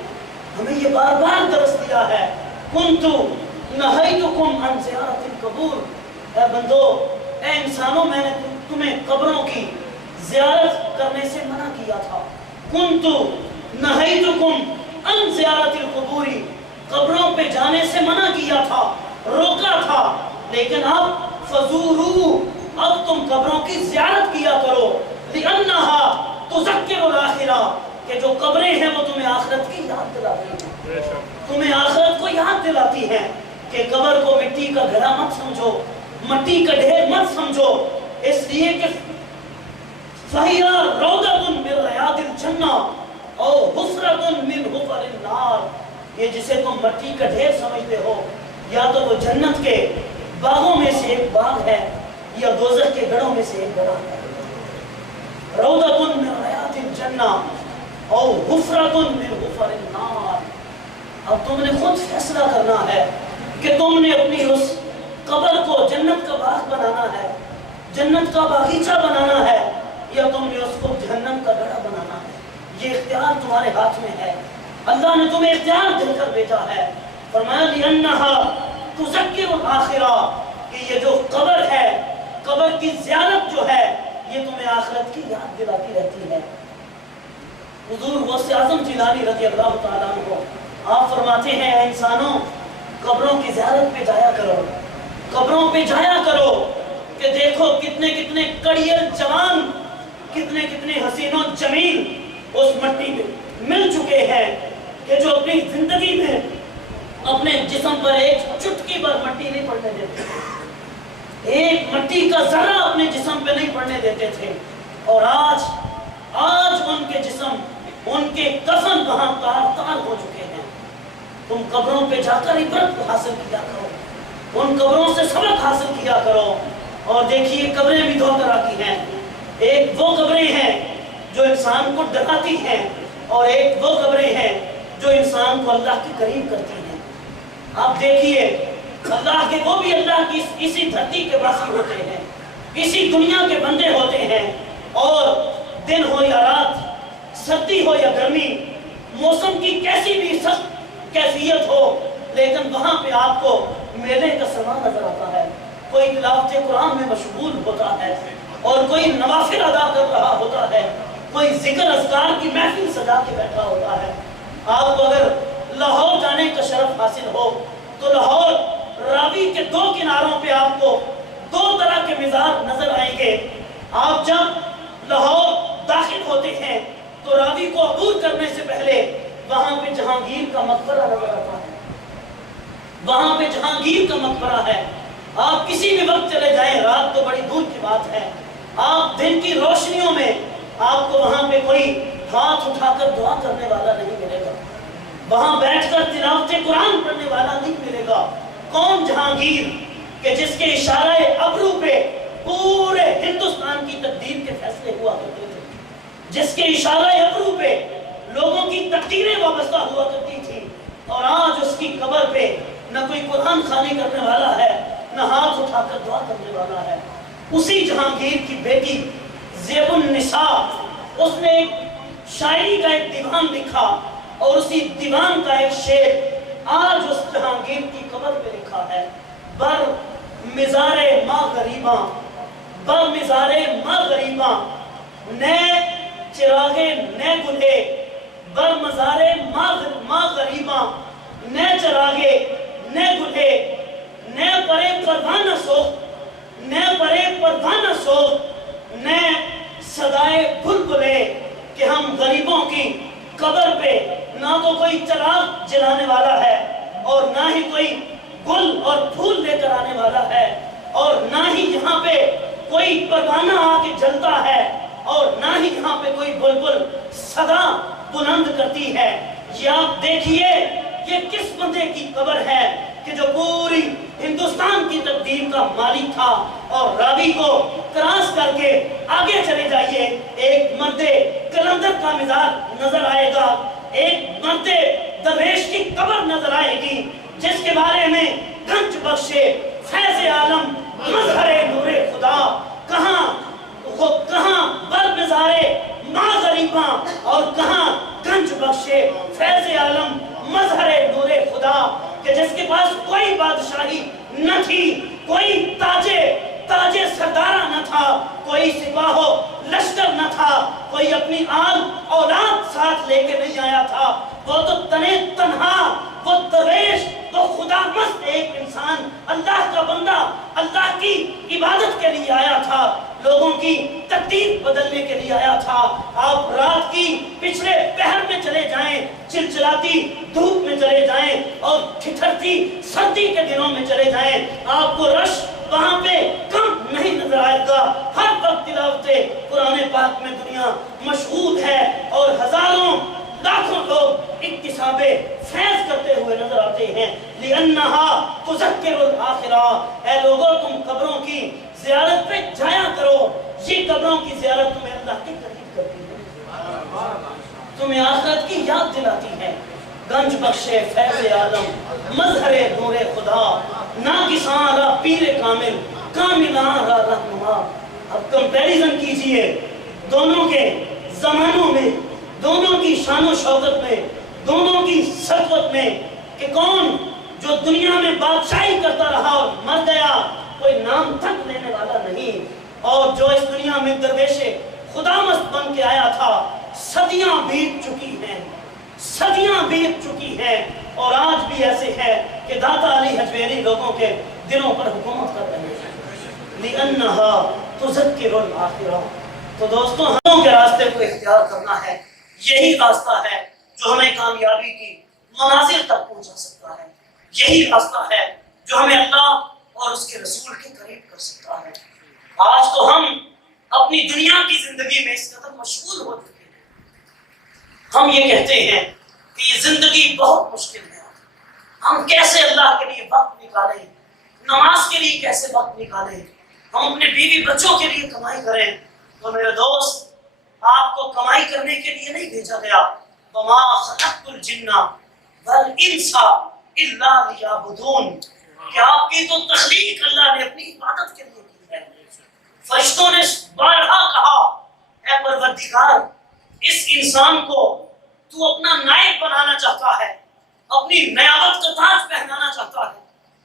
ہمیں یہ بار بار درس دیا ہے کنتو نہیتکم عن زیارت القبور اے بندو اے انسانوں میں نے تمہیں قبروں کی زیارت کرنے سے منع کیا تھا کنتو نہیتکم عن زیارت القبور قبروں پہ جانے سے منع کیا تھا روکا تھا لیکن اب فزورو اب تم قبروں کی زیارت کیا کرو لِأَنَّهَا تُذَكِّرُ الْآخِرَةَ کہ جو قبریں ہیں وہ تمہیں آخرت کی یاد دلاتی ہیں تمہیں آخرت کو یاد دلاتی ہیں کہ قبر کو مٹی کا گھڑا مت سمجھو مٹی کا ڈھیر مت سمجھو اس لیے کہ فَهِيَا رَوْضَةٌ مِّن رِّيَاضِ الْجَنَّةِ أَوْ حُفْرَةٌ مِّنْ حُفَرِ النَّارِ یہ جسے تم مٹی کا ڈھیر سمجھتے ہو یا تو وہ جنت کے باغوں میں سے ایک باغ ہے یا دوزخ کے گڑھوں میں سے ایک گڑھا ہے روضۃ من ریاض الجنہ او حفرۃ من حفر النار اب تم نے خود فیصلہ کرنا ہے کہ تم نے اپنی اس قبر کو جنت کا باغ بنانا ہے جنت کا باغیچہ بنانا ہے یا تم نے اس کو جہنم کا گڑھا بنانا ہے یہ اختیار تمہارے ہاتھ میں ہے اللہ نے تمہیں اختیار دے کر بھیجا ہے فرمایا لِأَنَّهَا تُذَكِّرُ الْآخِرَةَ کہ یہ جو قبر ہے قبر کی زیارت جو ہے یہ تمہیں آخرت کی یاد دلاتی رہتی ہے حضور غوث اعظم جیلانی رضی اللہ تعالیٰ عنہ آپ فرماتے ہیں اے انسانوں قبروں کی زیارت پہ جایا کرو قبروں پہ جایا کرو کہ دیکھو کتنے کتنے کڑیل جوان کتنے کتنے حسین و جمیل اس مٹی میں مل چکے ہیں کہ جو اپنی زندگی میں اپنے جسم پر ایک چٹکی پر مٹی نہیں پڑنے دیتے ایک مٹی کا ذرہ اپنے جسم پہ نہیں پڑنے دیتے تھے اور آج ان کے جسم ان کے کفن وہاں تار تار ہو چکے ہیں تم قبروں پہ جا کر عبرت حاصل کیا کرو ان قبروں سے سبق حاصل کیا کرو اور دیکھیے قبریں بھی دو طرح کی ہیں ایک وہ قبریں ہیں جو انسان کو ڈراتی ہیں اور ایک وہ قبریں ہیں جو انسان کو اللہ کے قریب کرتی ہیں آپ دیکھیے اللہ کے وہ بھی اللہ کی اسی دھرتی کے واسی ہوتے ہیں اسی دنیا کے بندے ہوتے ہیں اور دن ہو یا رات سردی ہو یا گرمی موسم کی کیسی بھی سخت کیفیت ہو لیکن وہاں پہ آپ کو میلے کا سما نظر آتا ہے کوئی تلاوت قرآن میں مشغول ہوتا ہے اور کوئی نوافل ادا کر رہا ہوتا ہے کوئی ذکر اذکار کی محفل سجا کے بیٹھا ہوتا ہے آپ کو اگر لاہور جانے کا شرف حاصل ہو تو لاہور راوی کے دو کناروں پہ آپ کو دو طرح کے مزار نظر آئیں گے آپ جب لاہور داخل ہوتے ہیں تو راوی کو عبور کرنے سے پہلے وہاں پہ جہانگیر کا مقبرہ نظر آتا ہے وہاں پہ جہانگیر کا مقبرہ ہے آپ کسی بھی وقت چلے جائیں رات تو بڑی دور کی بات ہے آپ دن کی روشنیوں میں آپ کو وہاں پہ کوئی ہاتھ اٹھا کر دعا کرنے والا نہیں ملے گا وہاں بیٹھ کر تلاوت قرآن پڑھنے والا نہیں ملے گا۔ کون جہانگیر کہ جس کے اشارہ ابرو پہ پورے ہندوستان کی تقدیر کے فیصلے ہوا کرتے تھے، جس کے اشارہ ابرو پہ لوگوں کی تقدیریں وابستہ ہوا کرتی تھی، اور آج اس کی قبر پہ نہ کوئی قرآن خوانی کرنے والا ہے، نہ ہاتھ اٹھا کر دعا کرنے والا ہے۔ اسی جہانگیر کی بیٹی زیب النساء، اس نے ایک شاعری کا ایک دیوان لکھا، اور اسی دیوان کا ایک شعر آج اس جہانگیر کی قبر پہ لکھا ہے: بر مزار ماں غریباں، بر مزار ماں غریباں، نئے چراغے نئے گلے، بر مزار ماں غریباں، نئے چراغے نئے گلے، نئے پرے پروانہ سوخت، نئے پرے پروانہ سوخت، نئے صدائے بلبلے، کہ ہم غریبوں کی قبر پہ نہ تو کوئی چراغ جلانے والا ہے، اور نہ ہی کوئی گل اور پھول لے کر آنے والا ہے، اور نہ ہی یہاں پہ کوئی پروانہ آ کے جلتا ہے، اور نہ ہی یہاں پہ کوئی بلبل صدا بلند کرتی ہے۔ یہ آپ دیکھیے یہ کس بندے کی قبر ہے کہ جو پوری ہندوستان کی تقدیر کا مالک تھا، اور راوی کو کراس کر کے آگے چلے جائیے، ایک مرد کلندر کا مزار نظر آئے گا، ایک مرد درویش کی قبر نظر آئے گی، جس کے بارے میں گنج بخشے فیض عالم مظہر نور خدا، کہاں بر مزارے ماں غریباں، اور کہاں گنج بخشے فیض عالم مظہر نور خدا، کہ جس کے پاس کوئی بادشاہی نہ تھی، کوئی تاج سردارہ نہ تھا، کوئی سپاہ و لشکر نہ تھا، کوئی اپنی آل اولاد ساتھ لے کے نہیں آیا تھا، وہ تو تنہا، وہ درویش، وہ خدا مست ایک انسان، اللہ کا بندہ، اللہ کی عبادت کے لیے آیا تھا، لوگوں کی تقدیر بدلنے کے لیے آیا تھا۔ آپ رات کی پچھلے پہر میں چلے جائیں، چلچلاتی دھوپ میں چلے جائیں، اور ٹھٹھرتی سردی کے دنوں میں چلے جائیں، آپ کو رش وہاں پہ کم نہیں نظر آئے گا۔ ہر وقت تلاوت قرآن پاک میں دنیا مشغول ہے، اور ہزاروں لاکھوں لوگ اکتساب فیض کرتے ہوئے نظر آتے ہیں۔ لِأَنَّهَا تُذَكِّرُ الْآخِرَةَ، اے لوگوں تم قبروں کی زیارت پہ جایا کرو، یہ قبروں کی زیارت تمہیں اللہ کے قریب کرتی ہے، تمہیں آخرت کی یاد دلاتی ہے۔ گنج بخشے فیض عالم مظہر نور خدا، ناقصاں را پیر کامل، کاملاں را رہنما۔ اب کمپیریزن کیجئے دونوں کے زمانوں میں، دونوں کی شان و شوکت میں، دونوں کی سطوت میں، کہ کون جو دنیا میں بادشاہی کرتا رہا اور مر گیا، کوئی نام تک لینے والا نہیں، اور جو اس دنیا میں درویش خدا مست بن کے آیا تھا، صدیاں بیت چکی ہیں، صدیاں بیت چکی ہیں، اور آج بھی ایسے ہے کہ داتا علی حجویری لوگوں کے دلوں پر حکومت کر رہے ہیں۔ لِأَنَّهَا تُذَكِّرُ الْآخِرَةَ۔ تو دوستوں، ہموں کے راستے کو اختیار کرنا ہے، یہی راستہ ہے جو ہمیں کامیابی کی منازل تک پہنچا سکتا ہے، یہی راستہ ہے جو ہمیں اللہ اور اس کے رسول کے قریب کر سکتا ہے۔ آج تو ہم اپنی دنیا کی زندگی میں اس قدر مشغول ہو چکے ہیں، ہم یہ کہتے ہیں کہ یہ زندگی بہت مشکل ہے، ہم کیسے اللہ کے لیے وقت نکالیں، نماز کے لیے کیسے وقت نکالیں، ہم اپنے بیوی بچوں کے لیے کمائی کریں۔ تو میرے دوست، آپ کو کمائی کرنے کے لیے نہیں بھیجا گیا۔ وَمَا خَلَقْتُ الْجِنَّ وَالْإِنسَ إِلَّا لِيَعْبُدُونِ، کہ آپ کی تو تخلیق اللہ نے اپنی عبادت کے لیے کی ہے۔ فرشتوں نے بارہا کہا، اے پروردگار، اس انسان کو تو اپنا نائب بنانا چاہتا ہے، اپنی نیابت کا تاج پہنانا چاہتا ہے،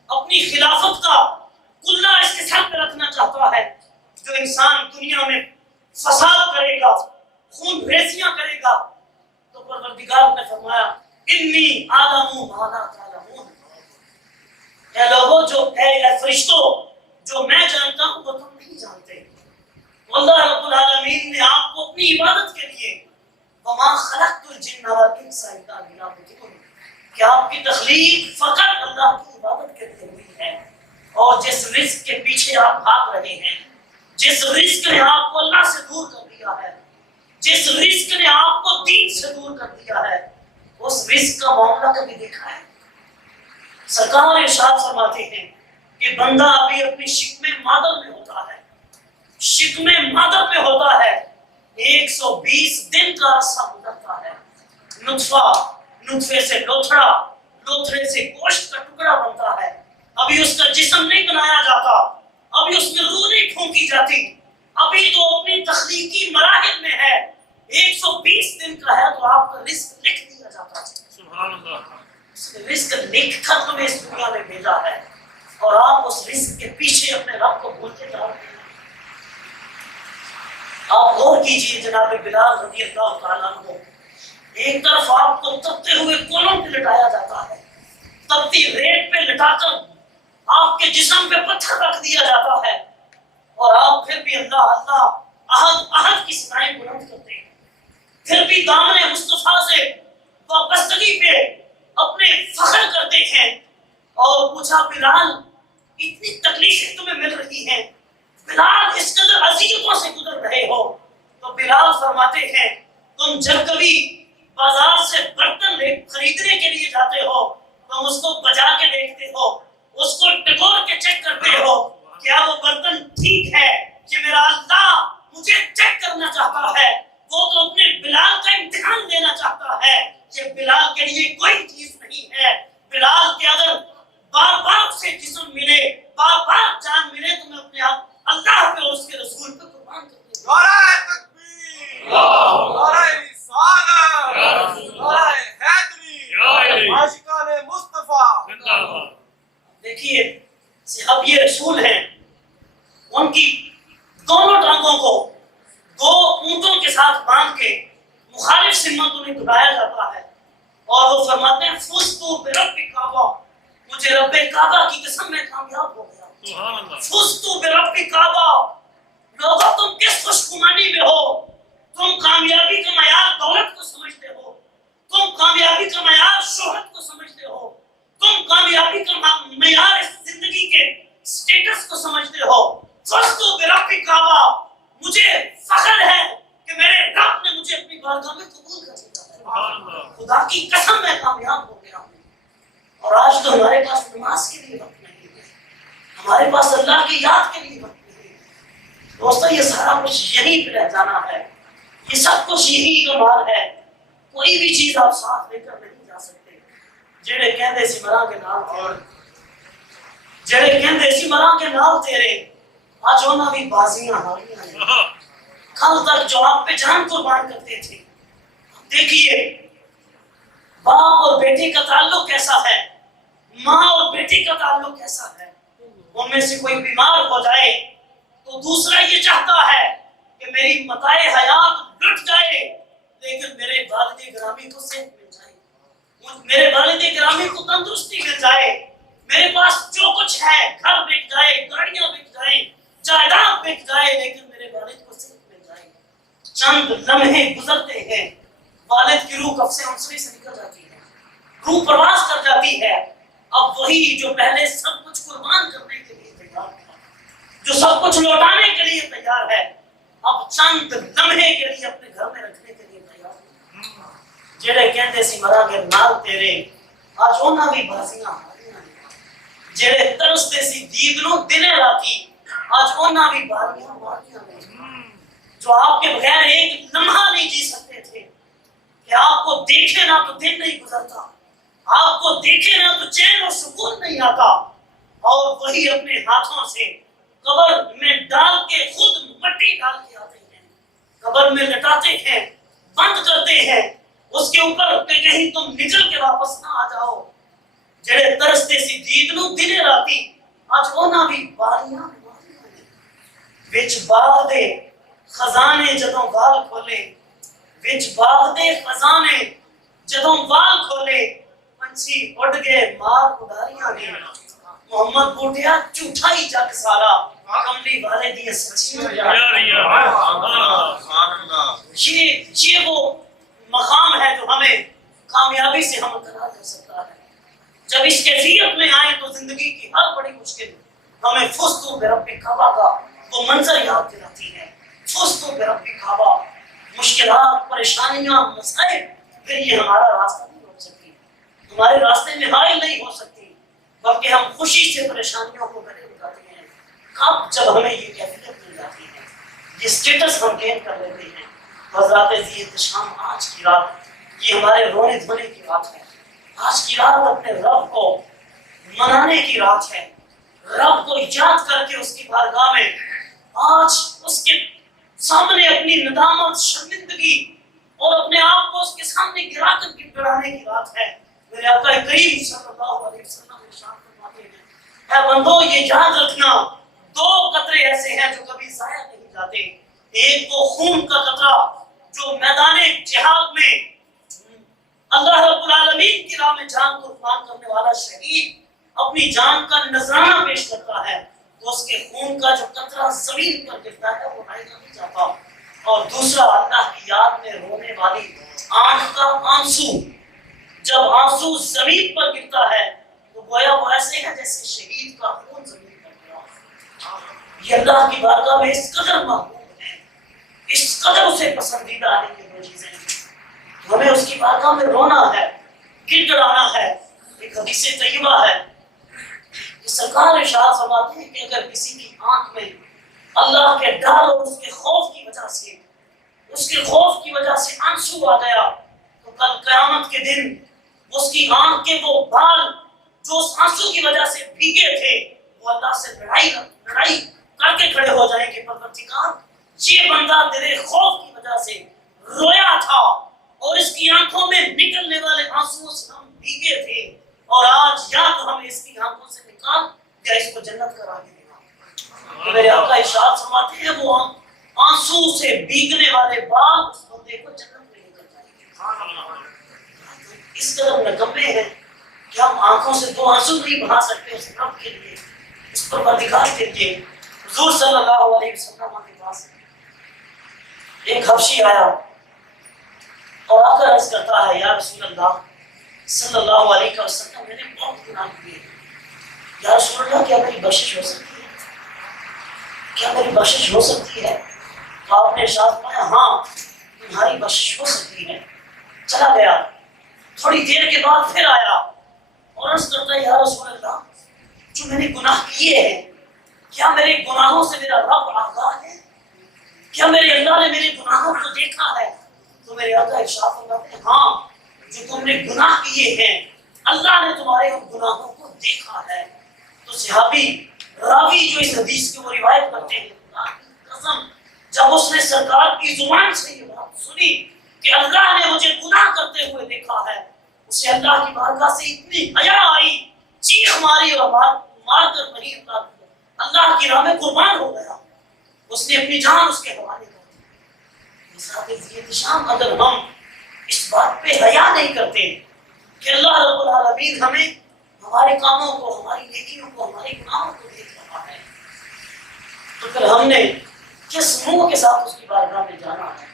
اپنی خلافت کا کلہ اس کے سر پہ رکھنا چاہتا ہے۔ جو انسان دنیا میں فساد کرے گا، خون ریزیاں کرے گا، تو پروردگار نے فرمایا انی اعلم ما لا تعلمون، اے لوگوں، اے فرشتوں، جو میں جانتا ہوں وہ تم نہیں جانتے۔ اللہ رب العالمین نے آپ کو اپنی عبادت کے لیے وما خلقت الجن والانس الا ليعبدون، کہ آپ کی تخلیق فقط اللہ کی عبادت کے لیے ہوئی ہے۔ اور جس رزق کے پیچھے آپ بھاگ رہے ہیں، جس رزق نے آپ کو اللہ سے دور کر دیا ہے، جس رزق نے آپ کو دین سے دور کر دیا ہے، اس رزق کا معاملہ کبھی دیکھا ہے؟ سرکار ارشاد فرماتے ہیں کہ بندہ ابھی اپنی شکم مادر میں ہوتا ہے، شکم مادر میں ہوتا ہے، 120 دن کا عرصہ گزرتا ہے، نطفے سے لوتھڑا، لوتھڑے سے گوشت کا ٹکڑا بنتا ہے، ابھی اس کا جسم نہیں بنایا جاتا، ابھی اس میں روح نہیں پھونکی جاتی، ابھی تو اپنی تخلیقی مراحل میں ہے، 120 دن کا ہے تو آپ کا رزق لکھ دیا جاتا ہے۔ سبحان اللہ۔ رزق لکھ کر تمہیں اس دنیا میں بھیجا ہے اور آپ اس رزق کے پیچھے اپنے رب کو بھولتے جا رہے ہیں۔ آپ غور کیجئے جناب بلال رضی اللہ تعالیٰ عنہ، ایک طرف آپ کو تپتے ہوئے کولوں پہ لٹایا جاتا ہے، تپتی ریت پہ لٹا کر آپ کے جسم پہ پتھر رکھ دیا جاتا ہے اور آپ پھر بھی اللہ اللہ احد احد کی صدائیں بلند کرتے ہیں، پھر بھی دامن مصطفیٰ سے وابستگی پہ اپنے فخر کرتے ہیں۔ اور پوچھا بلال اتنی تکلیفیں تمہیں مل رہی ہیں، بلال اس قدر اذیتوں سے گزر رہے ہو، تو بلال فرماتے ہیں تم جب کبھی بازار سے برتن خریدنے کے لیے جاتے ہو تم اس کو بجا کے دیکھتے ہو، اس کو ٹکور کے چیک کرتے ہو کیا وہ برتن ٹھیک ہے کہ میرا اللہ مجھے چیک کرنا چاہتا ہے، وہ تو اپنے بلال کا امتحان لینا چاہتا ہے۔ یہ بلال کے لیے کوئی چیز نہیں ہے، بلال کے اگر بار بار سے جسم ملے، بار بار جان ملے تو میں اپنے آپ اللہ پہ اور اس کے رسول پہ قربان کر دوں۔ نعرہ تکبیر، نعرہ رسالت، نعرہ حیدری، عاشقان مصطفیٰ۔ دیکھیے اب یہ رسول ہیں، ان کی دونوں ٹانگوں کو 2 اونٹوں کے ساتھ باندھ کے مخالف سمت انہیں دبایا جاتا ہے اور وہ فرماتے ہیں فزتو برب کعبہ، مجھے رب کعبہ کی قسم میں کامیاب ہو گیا۔ فزتو برب کعبہ، لوگوں تم کس خوشگمانی میں ہو؟ تم کامیابی کا معیار دولت کو سمجھتے ہو، تم کامیابی کا معیار شہرت کو سمجھتے ہو، تم کامیابی کا معیار زندگی کے سٹیٹس کو سمجھتے ہو۔ فزتو برب کعبہ، مجھے فخر ہے کہ میرے رب نے مجھے اپنی بارگاہ میں قبول کر لیا ہے، خدا کی قسم میں کامیاب ہو گیا ہوں۔ اور آج تو ہمارے پاس نماز کے لیے وقت نہیں ہے، ہمارے پاس اللہ کی یاد کے لیے وقت نہیں ہے۔ دوستو یہ سارا کچھ یہیں پہ رہ جانا ہے، یہ سب کچھ یہی کمال ہے، کوئی بھی چیز آپ ساتھ لے کر نہیں جا سکتے۔ جڑے کہندے سی مراں کے نال تیرے، جڑے کہندے سی مراں کے نال تیرے، آج انہاں بھی بازیاں ہاریاں ہیں۔ کل تک جو آپ پہ جان قربان کرتے تھے، دیکھیے باپ اور بیٹے کا تعلق کیسا ہے، ماں اور بیٹے کا تعلق کیسا ہے۔ ان میں سے کوئی بیمار ہو جائے تو دوسرا یہ چاہتا ہے کہ میری متاع حیات لٹ جائے لیکن میرے والد گرامی کو صحت مل جائے، میرے والد گرامی کو تندرستی مل جائے، میرے پاس جو کچھ ہے گھر بک جائے، گاڑیاں بک جائیں، جائیداد بک جائے، لیکن میرے والد کو صحت مل جائے۔ چند لمحے گزرتے ہیں، والد کی روح کف سے عنصری سے نکل جاتی ہے، روح پرواز کر جاتی ہے۔ اب وہی جو پہلے سب کچھ قربان کرنے کے لیے تیار تھا، جو سب کچھ لوٹانے کے لیے تیار ہے، اب چند لمحے کے لیے اپنے گھر میں رکھنے کے لیے تیار ہے۔ جڑے کہندے سی مراں گے نال تیرے، آج انہاں بھی بازیاں ہاریاں ہیں۔ جڑے ترستے سی دید نو دنے راتی، آج انہاں بھی بازیاں ماریاں ہیں۔ جو آپ کے بغیر ایک لمحہ نہیں جی سکتے تھے، کہ آپ کو دیکھے نہ تو دن نہیں گزرتا، آپ کو دیکھے نہ تو چین اور سکون نہیں آتا، اور وہی اپنے ہاتھوں سے قبر میں ڈال کے خود مٹی ڈال کے آتے ہیں، قبر میں لٹاتے ہیں، بند کرتے ہیں، اس کے اوپر کہ کہیں تم نکل کے واپس نہ آ جاؤ۔ جڑے ترستے سی دید نو دنے راتی، آج انہاں بھی باریاں ماریاں ہیں۔ وچ باغ دے خزانے جدوں وال کھولے، وچ باغ دے خزانے جدوں وال کھولے، پنچھی اڑ گئے مار اڈاریاں نے۔ محمد بوٹیا جھوٹا ہی جگ سارا، کملی والے دی سچیاں یہ وہ مقام ہے جو ہمیں کامیابی سے ہمکنار کر سکتا ہے۔ جب اس کیفیت میں آئیں تو زندگی کی ہر بڑی مشکل ہمیں فزتو برب کعبہ کا وہ منظر یاد دلاتی ہے۔ فزتو برب کعبہ، مشکلات، پریشانیاں، مسائل، پھر یہ ہمارا راستہ نہیں ہوتا۔ ہمارے راستے میں حائل نہیں ہو سکتی، بلکہ ہم خوشی سے پریشانیوں کو گلے لگاتے ہیں کب جب ہمیں یہ کیفیت مل جاتی ہے، یہ سٹیٹس ہم گین کر لیتے ہیں۔ حضرات ذی احتشام، آج کی رات یہ ہمارے رونے دھونے کی رات ہے، آج کی رات اپنے رب کو منانے کی رات ہے، رب کو یاد کر کے اس کی بارگاہ میں آج اس کے سامنے اپنی ندامت، شرمندگی اور اپنے آپ کو اس کے سامنے گرا کر کے گڑانے کی رات ہے۔ میرے آقا کریم صلی اللہ علیہ وسلم ارشاد فرماتے ہیں، اے بندو یہ یاد رکھنا، دو قطرے ایسے ہیں جو کبھی ضائع نہیں جاتے، ایک تو خون کا قطرہ جو میدان جہاد میں اللہ رب العالمین کی راہ میں جان قربان کرنے والا شہید اپنی جان کا نذرانہ پیش کرتا ہے تو اس کے خون کا جو قطرہ زمین پر گرتا ہے وہ ضائع نہیں جاتا، اور دوسرا اللہ کی یاد میں رونے والی آنکھ کا آنسو، جب آنسو زمین پر گرتا ہے تو گویا وہ ایسے ہے جیسے شہید کا خون زمین پر گرا۔ یہ اللہ کی بارگاہ میں اس قدر محبوب ہے، اس قدر اسے پسندیدہ ہے کہ وہ چیزیں ہمیں اس کی بارگاہ میں رونا ہے، گر گڑانا ہے۔ ایک حدیث طیبہ ہے کہ سرکار ارشاد فرماتے ہیں کہ اگر کسی کی آنکھ میں اللہ کے ڈر اور اس کے خوف کی وجہ سے آنسو آ گیا تو کل قیامت کے دن اس کی آنکھ کے وہ بال جو اس آنسو کی وجہ سے بھیگے تھے وہ اللہ سے لڑائی کر کے کھڑے ہو جائیں کہ پروردگار یہ بندہ تیرے خوف کی وجہ سے رویا تھا اور اس کی آنکھوں میں نکلنے والے آنسوؤں سے ہم بھیگے تھے، اور آج یا تو ہمیں اس کی آنکھوں سے نکال یا اس کو جنت کرا کے دینا۔ تو میرے آقا ارشاد فرماتے ہیں وہ آنسو سے بھیگنے والے بال اس بندے کو جنت میں لے کر جائیں گے۔ اس قدر نکمے ہیں کہ ہم آنکھوں سے دو آنسو نہیں بہا سکتے اس رب کے لیے، اس پروردگار کے لیے۔ حضور صلی اللہ علیہ وسلم کے پاس ایک حبشی آیا اور آ کر عرض کرتا ہے، یا رسول اللہ صلی اللہ علیہ وسلم میں نے بہت گناہ کیے، یا رسول اللہ کیا میری بخشش ہو سکتی ہے؟ کیا میری بخشش ہو سکتی ہے؟ تو آپ نے ارشاد فرمایا ہاں تمہاری بخشش ہو سکتی ہے۔ چلا گیا، تھوڑی دیر کے بعد پھر آیا اور عرض کرتا ہے، یا رسول اللہ جو میں نے گناہ کیے ہیں کیا میرے گناہوں سے میرا رب آگاہ ہے؟ کیا میرے اللہ نے میرے گناہوں کو دیکھا ہے؟ تو میرے آقا ارشاد فرماتے ہیں ہاں جو تم نے گناہ کیے ہیں اللہ نے تمہارے ان گناہوں کو دیکھا ہے۔ تو صحابی راوی جو اس حدیث کی وہ روایت کرتے ہیں، اللہ کی قسم جب اس نے سرکار کی زبان سے یہ بات سنی کہ اللہ نے مجھے گناہ کرتے ہوئے دیکھا ہے، اسے اللہ کی بارگاہ سے اتنی حیا آئی، چیخ ماری اور مار کر نہیں اللہ کی راہ میں قربان ہو گیا، اس نے اپنی جان اس کے حوالے کر دی۔ ساتھ ذی احتشام اگر ہم اس بات پہ حیا نہیں کرتے کہ اللہ رب العالمین ہمیں ہمارے کاموں کو، ہماری نیکیوں کو، ہمارے گناہوں کو دیکھ رہا ہے، تو پھر ہم نے کس منہ کے ساتھ اس کی بارگاہ میں جانا ہے؟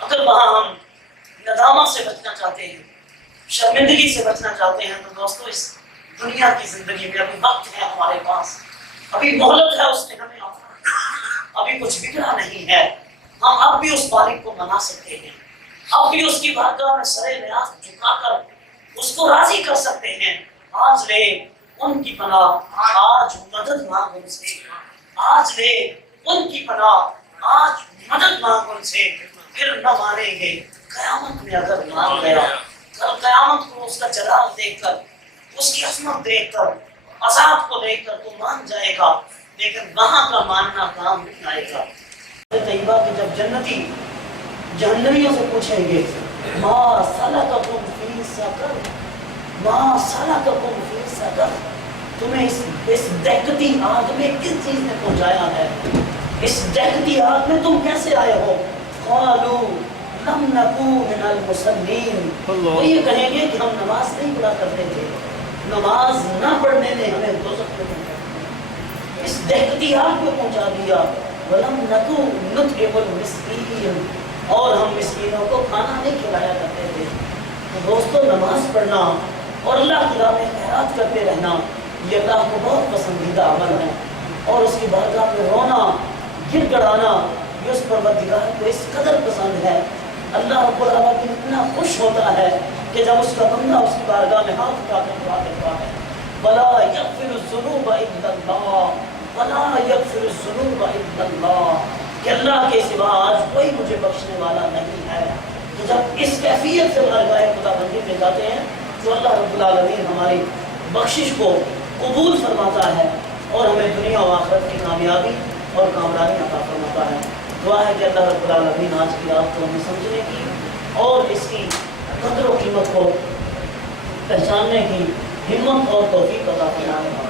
اگر وہاں ہم ندامت سے بچنا چاہتے ہیں، شرمندگی سے بچنا چاہتے ہیں، تو دوستو اس دنیا کی زندگی میں ابھی وقت ہے ہمارے پاس، ابھی مہلت ہے اس نے ہمیں، ابھی کچھ بگڑا نہیں ہے، ہم اب بھی اس مالک کو منا سکتے ہیں، اب بھی اس کی بارگاہ میں سر نیاز جھکا کر اس کو راضی کر سکتے ہیں۔ آج لے ان کی پناہ، آج مدد مانگ ان سے، آج لے ان کی پناہ، آج مدد مانگ ان سے، پھر نہ مانیں گے قیامت میں اگر مان گیا، کل قیامت کو اس کا جلال دیکھ کر، اس کی عظمت دیکھ کر، عذاب کو دیکھ کر تو مان جائے گا، لیکن وہاں کا ماننا کام نہیں آئے گا۔ طیبہ کہ جب جنتی جہنمیوں سے پوچھیں گے ما سلککم فی سقر، ما سلککم فی سقر، تمہیں اس دہکتی آگ میں کس چیز نے پہنچایا ہے؟ اس دہکتی آگ میں تم کیسے آئے ہو؟ قالوا لم نکو من المصلین، وہ یہ کہیں گے کہ ہم نماز نہیں پڑھا کرتے تھے، نماز نہ پڑھنے نے ہمیں دوزخ میں پہنچا دیا، اس دہکتی آگ کو پہنچا دیا۔ ولم نکو نطعم المسکین، اور ہم مسکینوں کو کھانا نہیں کھلایا کرتے تھے۔ تو دوستو نماز پڑھنا اور اللہ کی راہ میں خیرات کرتے رہنا یہ اللہ کو بہت پسندیدہ عمل ہے، اور اس کی بارگاہ میں رونا، گر گڑانا یہ اس پروردگار کو اس قدر پسند ہے۔ اللہ رب العالمین اتنا خوش ہوتا ہے کہ جب اس کا بندہ اس کی بارگاہ میں ہاتھ اٹھا کر دعا کرتا ہے وَلَا يَغْفِرُ الذُّنُوبَ إِلَّا اللَّهُ وَلَا يَغْفِرُ الذُّنُوبَ إِلَّا اللَّهُ کہ اللہ کے سوا آج کوئی مجھے بخشنے والا نہیں ہے. تو جب اس کیفیت سے بارگاہ خدا بندی میں جاتے ہیں تو اللہ رب العالمین ہماری بخشش کو قبول فرماتا ہے اور ہمیں دنیا و آخرت کی کامیابی اور کامرانی عطا فرماتا ہے. دعا ہے کہ اللہ رب العالمین آج کی رات کو ہمیں سمجھنے کی اور اس کی قدر و قیمت کو پہچاننے کی ہمت اور توفیق عطا فرمائے.